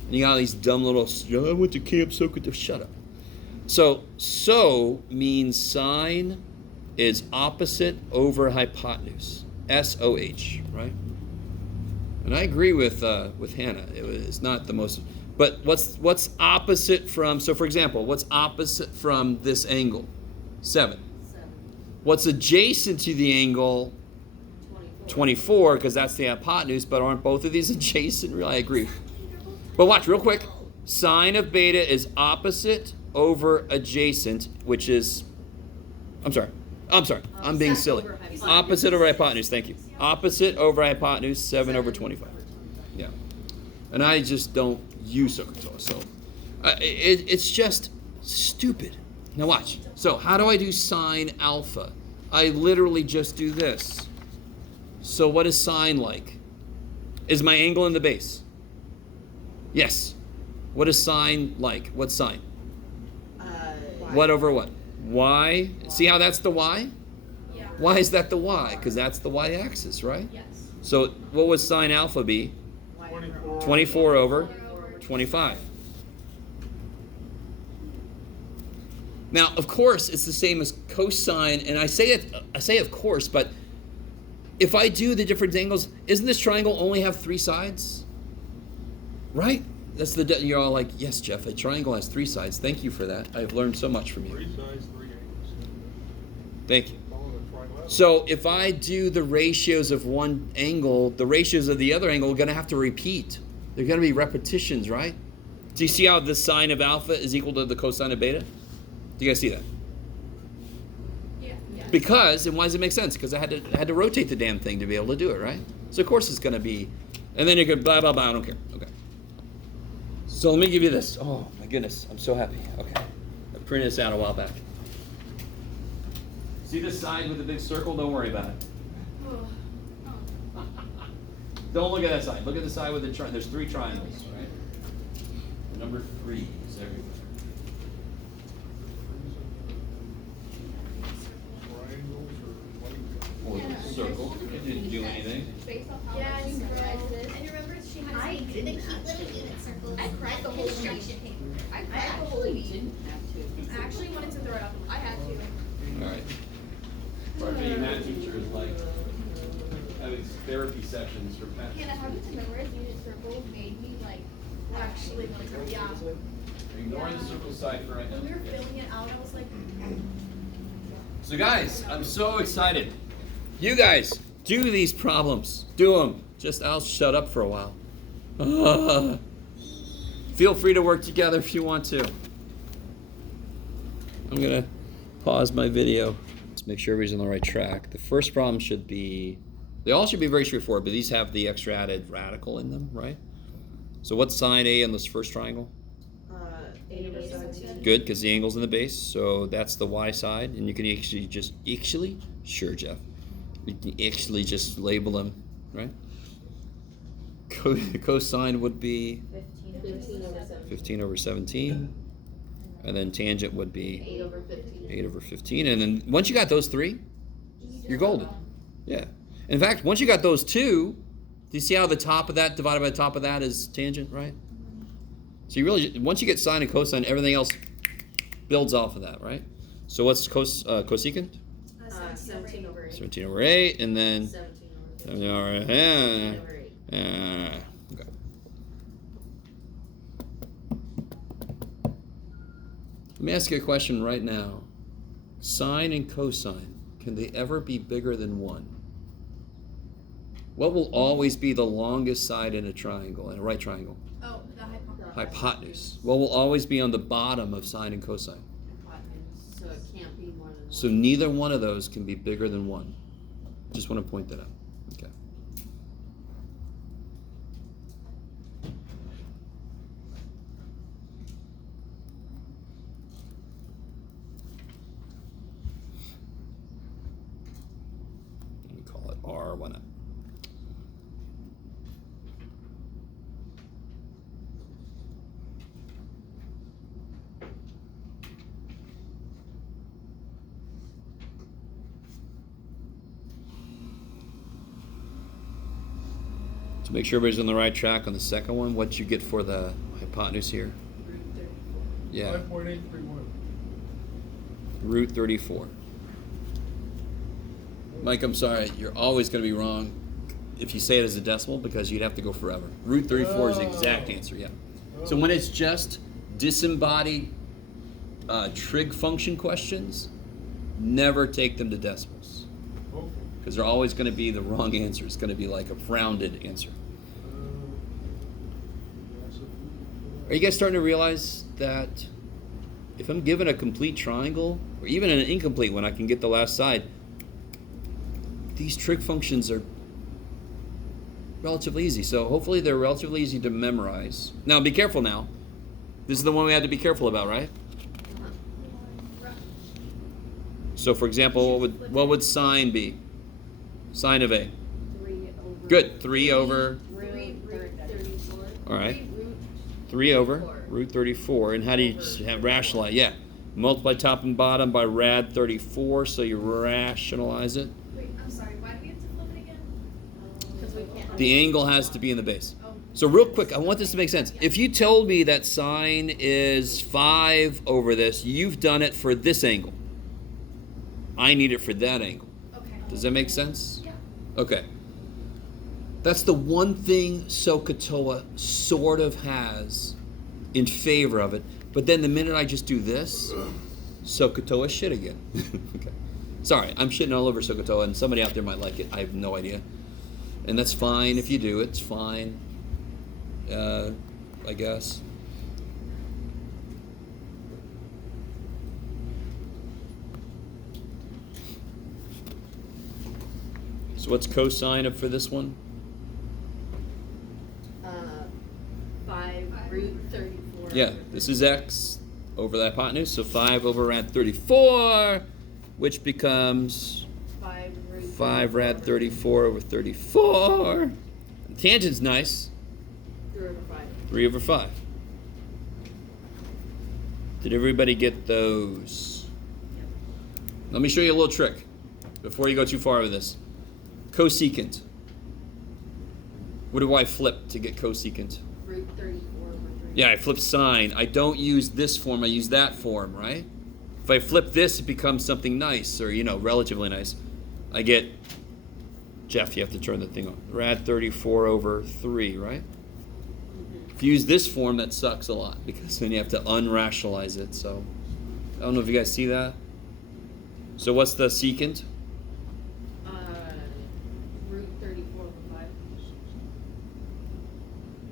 And you got all these dumb little, I went to Camp SOHCAHTOA. Shut up. So means sine is opposite over hypotenuse. SOH, right? And I agree with Hannah. It's not the most, but what's opposite from? So for example, what's opposite from this angle? 7. 7. What's adjacent to the angle? 24, because that's the hypotenuse. But aren't both of these adjacent? Really, I agree. But watch real quick. Sine of beta is opposite over adjacent, which is, I'm sorry. I'm being silly. Opposite over hypotenuse. Thank you. Opposite over hypotenuse, 7 over 25. Yeah. And I just don't use SOHCAHTOA, so it's just stupid. Now watch. So how do I do sine alpha? I literally just do this. So what is sine like? Is my angle in the base? Yes. What is sine like? What's sine? What over what? Y. See how that's the y? Yeah. Why is that the y? Because that's the y-axis, right? Yes. So what would sine alpha be? 24 over 25. Now, of course, it's the same as cosine, and I say of course, but if I do the different angles, isn't this triangle only have 3 sides? Right? You're all like, yes, Jeff, a triangle has 3 sides. Thank you for that. I've learned so much from you. 3 sides, 3 angles. Thank you. Call it a trilateral. So if I do the ratios of one angle, the ratios of the other angle are going to have to repeat. They're going to be repetitions, right? Do you see how the sine of alpha is equal to the cosine of beta? Do you guys see that? Yeah. Because, and why does it make sense? Because I had to rotate the damn thing to be able to do it, right? So of course it's going to be, and then you could blah, blah, blah, I don't care. Okay. So let me give you this. Oh my goodness, I'm so happy. Okay. I printed this out a while back. See this side with the big circle? Don't worry about it. Don't look at that side. Look at the side with the there's 3 triangles, right? Number 3 is everywhere. Triangles or what do you Or the circle. It didn't do anything. Based off how Yes, much you bro. memorized this. And remember she had I to did the cute little unit circles. I cried the whole construction week. paper. I I cried the whole actually week. didn't have to. I actually wanted to throw it out. I had to. All right. Our being math teacher is like having therapy sessions for math. Hannah, having to memorize unit circles made me like Actually wanted to, yeah. Ignore the circle side for right now. When we were filming it out, I was like, So guys, I'm so excited. You guys, do these problems. Do them. Just I'll shut up for a while. Feel free to work together if you want to. I'm gonna pause my video. Let's make sure everybody's on the right track. The first problem should be, they all should be very straightforward, but these have the extra added radical in them, right? So what's sine A in this first triangle? 8 over 17. Good, because the angle's in the base, so that's the y side, and you can sure, Jeff. You can actually just label them, right? Cosine would be 15 over 17. 15 over 17, and then tangent would be 8 over 15. 8 over 15, and then once you got those 3, you're golden. Yeah. In fact, once you got those 2, do you see how the top of that divided by the top of that is tangent, right? So you really, once you get sine and cosine, everything else builds off of that, right? So what's cosecant? 17 over 8. 17 over 8, and then 17 over 8. 17 over 17 over 8. okay. Let me ask you a question right now. Sine and cosine, can they ever be bigger than 1? What will always be the longest side in a triangle, in a right triangle? oh, the hypotenuse. Hypotenuse. What will always be on the bottom of sine and cosine? Hypotenuse, so it can't be more than 1. So neither one of those can be bigger than 1. Just want to point that out. Okay. Let me call it R, why not? To make sure everybody's on the right track on the second one, what you get for the hypotenuse here? Yeah, 5.831. root 34. Mike, I'm sorry, you're always going to be wrong if you say it as a decimal because you'd have to go forever. Root 34 is the exact answer, yeah. So when it's just disembodied trig function questions, never take them to decimals Okay. because they're always going to be the wrong answer. It's going to be like a rounded answer. Are you guys starting to realize that if I'm given a complete triangle, or even an incomplete one, I can get the last side, these trig functions are relatively easy. So hopefully they're relatively easy to memorize. Now be careful now. This is the one we have to be careful about, right? So for example, what would sine be? Sine of A. 3 over. Good. 3 over, Root 34. all right. Root 3 over 34. root 34. And how do you rationalize? Yeah. Multiply top and bottom by rad 34, so you rationalize it. Wait, I'm sorry, why do we have to flip it again? Because we can't. The angle has to be in the base. Oh. So real quick, I want this to make sense. If you told me that sine is 5 over this, you've done it for this angle. I need it for that angle. Okay. Does that make sense? Yeah. Okay. That's the one thing SOHCAHTOA sort of has in favor of it. But then the minute I just do this, SOHCAHTOA shit again. Okay. Sorry, I'm shitting all over SOHCAHTOA, and somebody out there might like it. I have no idea. And that's fine if you do. It's fine. I guess. So what's cosine of for this one? 5 root 34. Yeah, this is x over the hypotenuse, so 5 over rad 34, which becomes 5 rad 34 over 34. The tangent's nice. 3 over 5. 3 over 5. Did everybody get those? Let me show you a little trick before you go too far with this. Cosecant. What do I flip to get cosecant? Root 34 over 3. Yeah, I flip sine. I don't use this form, I use that form, right? If I flip this, it becomes something nice, or, relatively nice. I get, Jeff, you have to turn the thing on. Rad 34 over 3, right? If you use this form, that sucks a lot, because then you have to unrationalize it, so. I don't know if you guys see that. So what's the secant? Root 34 over 5.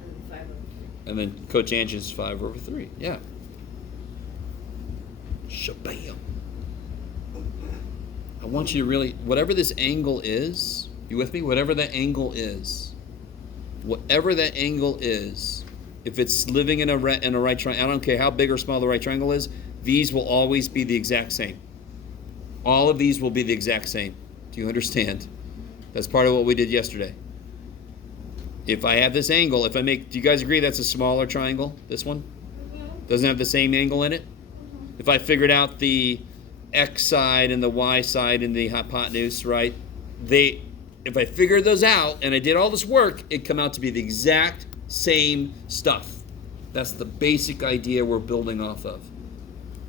And 5 over 3. And then cotangent is 5 over 3. Yeah. Shabam. I want you to really, whatever this angle is, you with me? Whatever that angle is, if it's living in a right triangle, I don't care how big or small the right triangle is, these will always be the exact same. All of these will be the exact same. Do you understand? That's part of what we did yesterday. If I have this angle, do you guys agree that's a smaller triangle, this one? Doesn't have the same angle in it? If I figured out the x side and the y side and the hypotenuse, right? If I figured those out and I did all this work, it'd come out to be the exact same stuff. That's the basic idea we're building off of.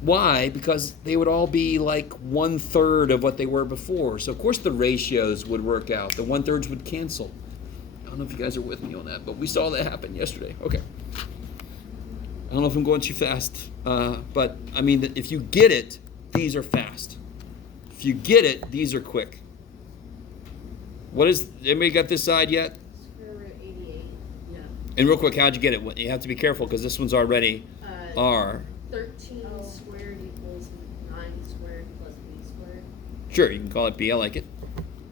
Why? Because they would all be like 1/3 of what they were before. So of course the ratios would work out. The 1/3 would cancel. I don't know if you guys are with me on that, but we saw that happen yesterday. Okay. I don't know if I'm going too fast, but I mean, if you get it, these are fast. If you get it, these are quick. Anybody got this side yet? Square root 88. Yeah. And real quick, how'd you get it? You have to be careful because this one's already R. 13 squared equals 9 squared plus b squared. Sure, you can call it B. I like it.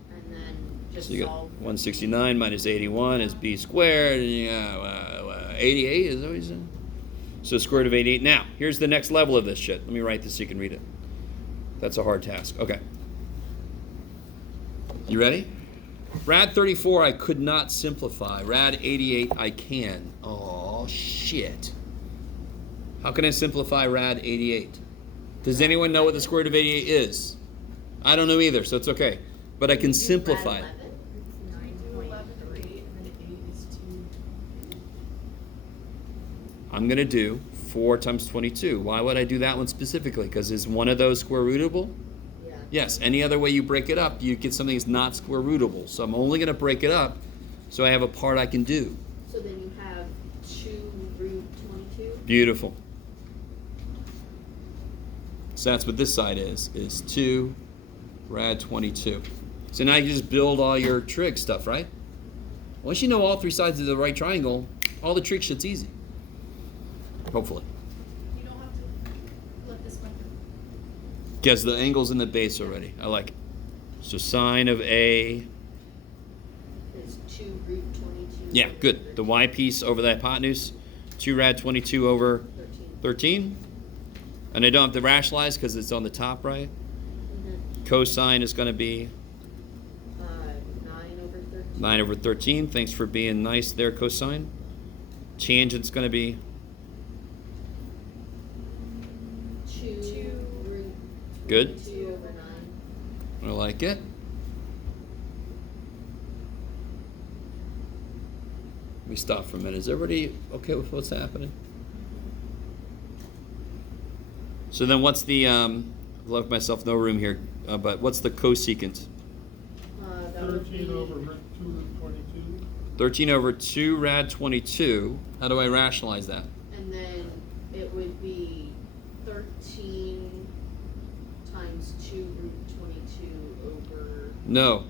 And then just So you got solve. 169 minus 81 is B squared. Yeah, 88 is what you said. So square root of 88. Now, here's the next level of this shit. Let me write this so you can read it. That's a hard task. Okay. You ready? Rad 34 I could not simplify. Rad 88 I can. Oh, shit. How can I simplify rad 88? Does anyone know what the square root of 88 is? I don't know either, so it's okay. But I can simplify it. It's 9.3 and then 8 is 2. I'm going to do 4 times 22. Why would I do that one specifically? Because is one of those square rootable? Yeah. Yes. Any other way you break it up, you get something that's not square rootable. So I'm only going to break it up so I have a part I can do. So then you have 2 root 22. Beautiful. So that's what this side is 2 rad 22. So now you can just build all your trig stuff, right? Once you know all 3 sides of the right triangle, all the trig shit's easy. Hopefully. You don't have to let this one through. Guess the angle's in the base already. I like it. So sine of A. Is 2 root 22. Yeah, good. The y piece over the hypotenuse. 2 rad 22 over 13. And I don't have to rationalize because it's on the top, right? Mm-hmm. Cosine is going to be 9 over 13. 9 over 13. Thanks for being nice there, cosine. Tangent's going to be 2 root good. 2 over 9. I like it. Let me stop for a minute. Is everybody okay with what's happening? So then what's the, I left myself no room here, but what's the cosecant? That would 13 be over 2 root 22. 13 over 2 rad 22. How do I rationalize that? And then it would be 13 times 2 root 22 No.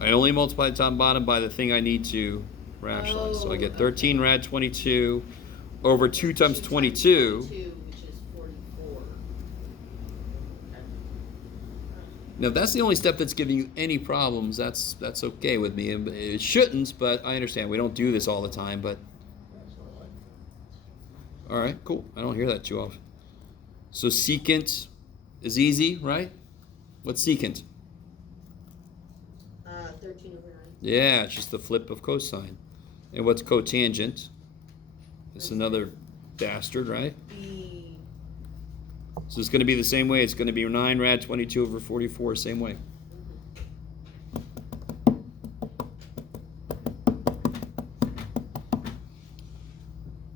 I only multiply the top and bottom by the thing I need to rationalize. So I get 13 rad 22 over 2 times 22. Which is 44. Now, if that's the only step that's giving you any problems, that's okay with me. It shouldn't, but I understand. We don't do this all the time, but all right, cool. I don't hear that too often. So secant is easy, right? What's secant? 13 over 9. Yeah, it's just the flip of cosine. And what's cotangent? It's another bastard, right? B. So it's going to be the same way. It's going to be 9 rad 22 over 44, same way.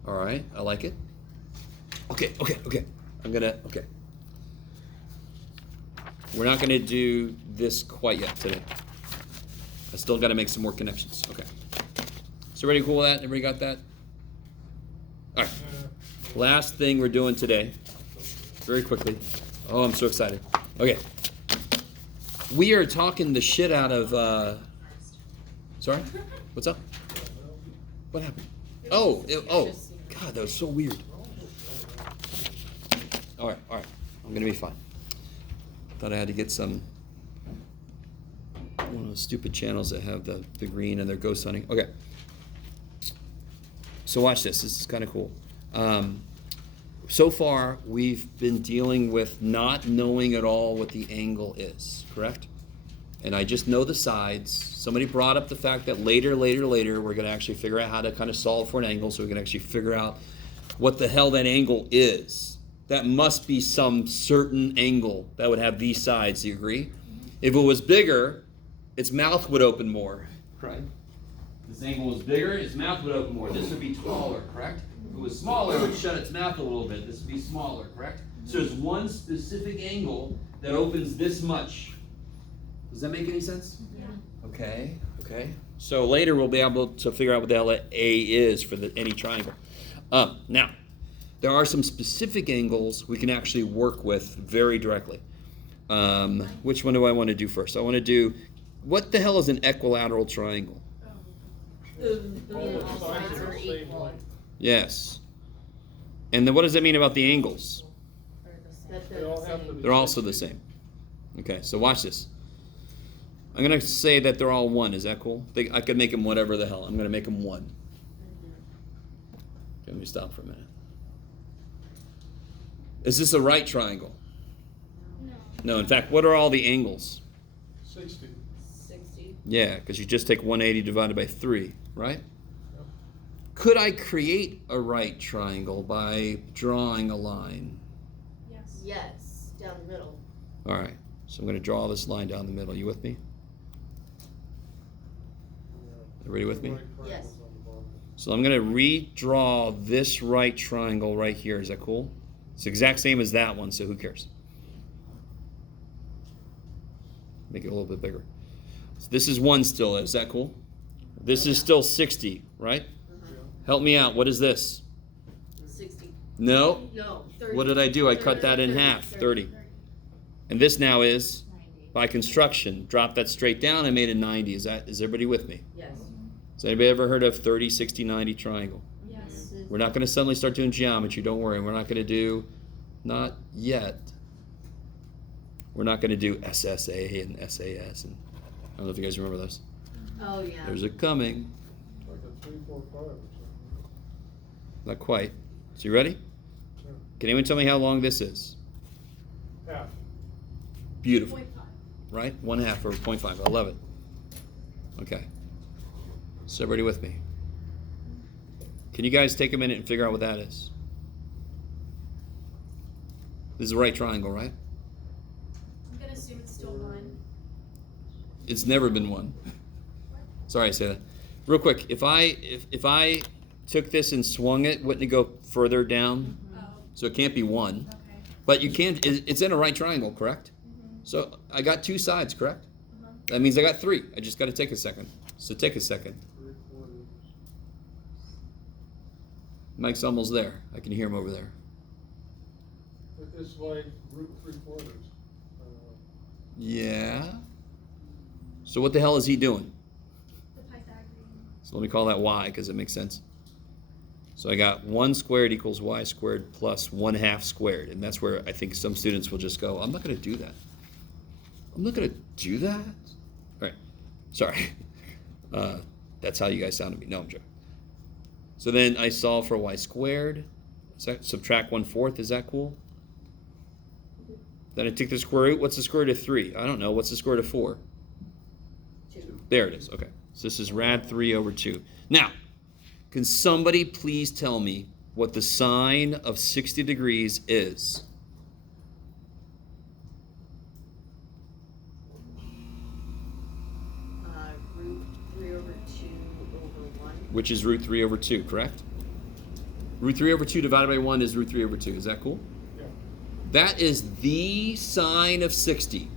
All right, I like it. Okay. Okay. We're not gonna do this quite yet today. I still gotta make some more connections. Okay. So everybody cool with that? Everybody got that? All right. Last thing we're doing today, very quickly. Oh, I'm so excited. Okay. We are talking the shit out of, sorry? What's up? What happened? Oh, God, that was so weird. All right. I'm gonna be fine. Thought I had to get one of those stupid channels that have the green and they're ghost hunting. Okay. So watch this. This is kind of cool. So far, we've been dealing with not knowing at all what the angle is, correct? And I just know the sides. Somebody brought up the fact that later, we're going to actually figure out how to kind of solve for an angle, so we can actually figure out what the hell that angle is. That must be some certain angle that would have these sides. Do you agree? If it was bigger, its mouth would open more, right? This angle was bigger, its mouth would open more. This would be taller, correct? If it was smaller, it would shut its mouth a little bit. This would be smaller, correct? So there's one specific angle that opens this much. Does that make any sense? Yeah. Okay. So later we'll be able to figure out what the hell A is for any triangle. Now, there are some specific angles we can actually work with very directly. Which one do I want to do first? I want to do, what the hell is an equilateral triangle? All sides are equal. Yes. And then what does that mean about the angles? That They all have to be. They're also the same. Okay, so watch this. I'm going to say that they're all 1. Is that cool? I could make them whatever the hell. I'm going to make them 1. Okay, let me stop for a minute. Is this a right triangle? No, in fact, what are all the angles? 60. 60. Yeah, because you just take 180 divided by 3, right? Could I create a right triangle by drawing a line? Yes. Yes, down the middle. All right, so I'm going to draw this line down the middle. You with me? Everybody with me? Yes. So I'm going to redraw this right triangle right here. Is that cool? It's the exact same as that one, so who cares? Make it a little bit bigger. So this is 1 still. Is that cool? This is still 60, right? Help me out. What is this? 60. No. No, 30. What did I do? I cut that in half. 30. And this now is, by construction, drop that straight down. I made a 90. Is everybody with me? Yes. Has anybody ever heard of 30, 60, 90 triangle? Yes. We're not going to suddenly start doing geometry. Don't worry. We're not going to do, not yet. We're not going to do SSA and SAS. And I don't know if you guys remember those. Oh, yeah. There's a coming. Like a 3, 4, 5 or something. Not quite. So you ready? Sure. Can anyone tell me how long this is? Half. Beautiful. 0.5. Right? 1/2 or 0.5. I love it. Okay. So everybody with me? Can you guys take a minute and figure out what that is? This is a right triangle, right? I'm gonna assume it's still 1. It's never been 1. Sorry I said that. Real quick, if I took this and swung it, wouldn't it go further down? Oh, So it can't be 1. okay. But you can't, it's in a right triangle, correct? So I got 2 sides, correct? Uh-huh. That means I got 3. I just got to take a second. So take a second. 3 quarters. Mike's almost there. I can hear him over there. It's like root 3 quarters. Yeah. So what the hell is he doing? The Pythagorean. So let me call that y because it makes sense. So I got 1 squared equals y squared plus 1/2 squared. And that's where I think some students will just go, I'm not going to do that. I'm not going to do that? All right. Sorry. That's how you guys sound to me. No, I'm joking. So then I solve for y squared. Subtract 1/4. Is that cool? Then I take the square root. What's the square root of 3? I don't know. What's the square root of 4? 2. There it is. Okay. So this is rad 3 over 2. Now, can somebody please tell me what the sine of 60 degrees is? Root 3 over 2 over 1. Which is root 3 over 2, correct? Root 3 over 2 divided by 1 is root 3 over 2. Is that cool? Yeah. That is the sine of 60.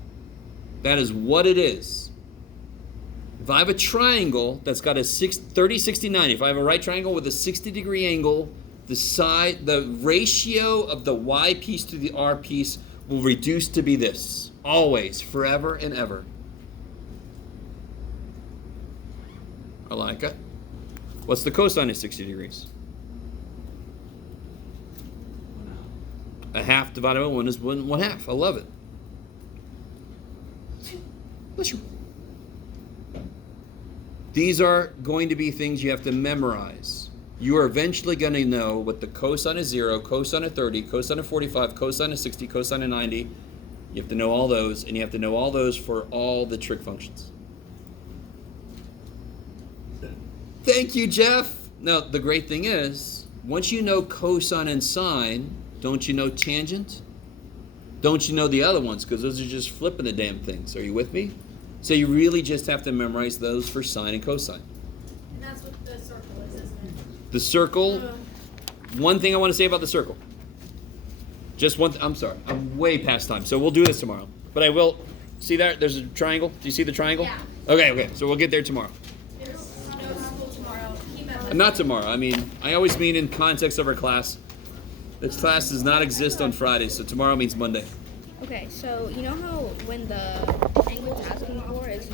That is what it is. If I have a triangle that's got a 30, 60, 90, if I have a right triangle with a 60-degree angle, the ratio of the y piece to the r piece will reduce to be this. Always, forever and ever. I like it. What's the cosine of 60 degrees? 1/2 divided by 1 is 1/2. I love it. Bless you. These are going to be things you have to memorize. You are eventually going to know what the cosine of 0, cosine of 30, cosine of 45, cosine of 60, cosine of 90. You have to know all those, and you have to know all those for all the trig functions. Thank you, Jeff. Now, the great thing is, once you know cosine and sine, don't you know tangent? Don't you know the other ones? Because those are just flipping the damn things. Are you with me? So you really just have to memorize those for sine and cosine. And that's what the circle is, isn't it? The circle, one thing I want to say about the circle. Just one, I'm sorry, I'm way past time. So we'll do this tomorrow. But I will, see that? There's a triangle. Do you see the triangle? Yeah. Okay, so we'll get there tomorrow. There's no school tomorrow. Keep it. Not tomorrow. I mean, I always mean in context of our class. This class does not exist on Friday, so tomorrow means Monday. Okay, so you know how when the angle we're asking for is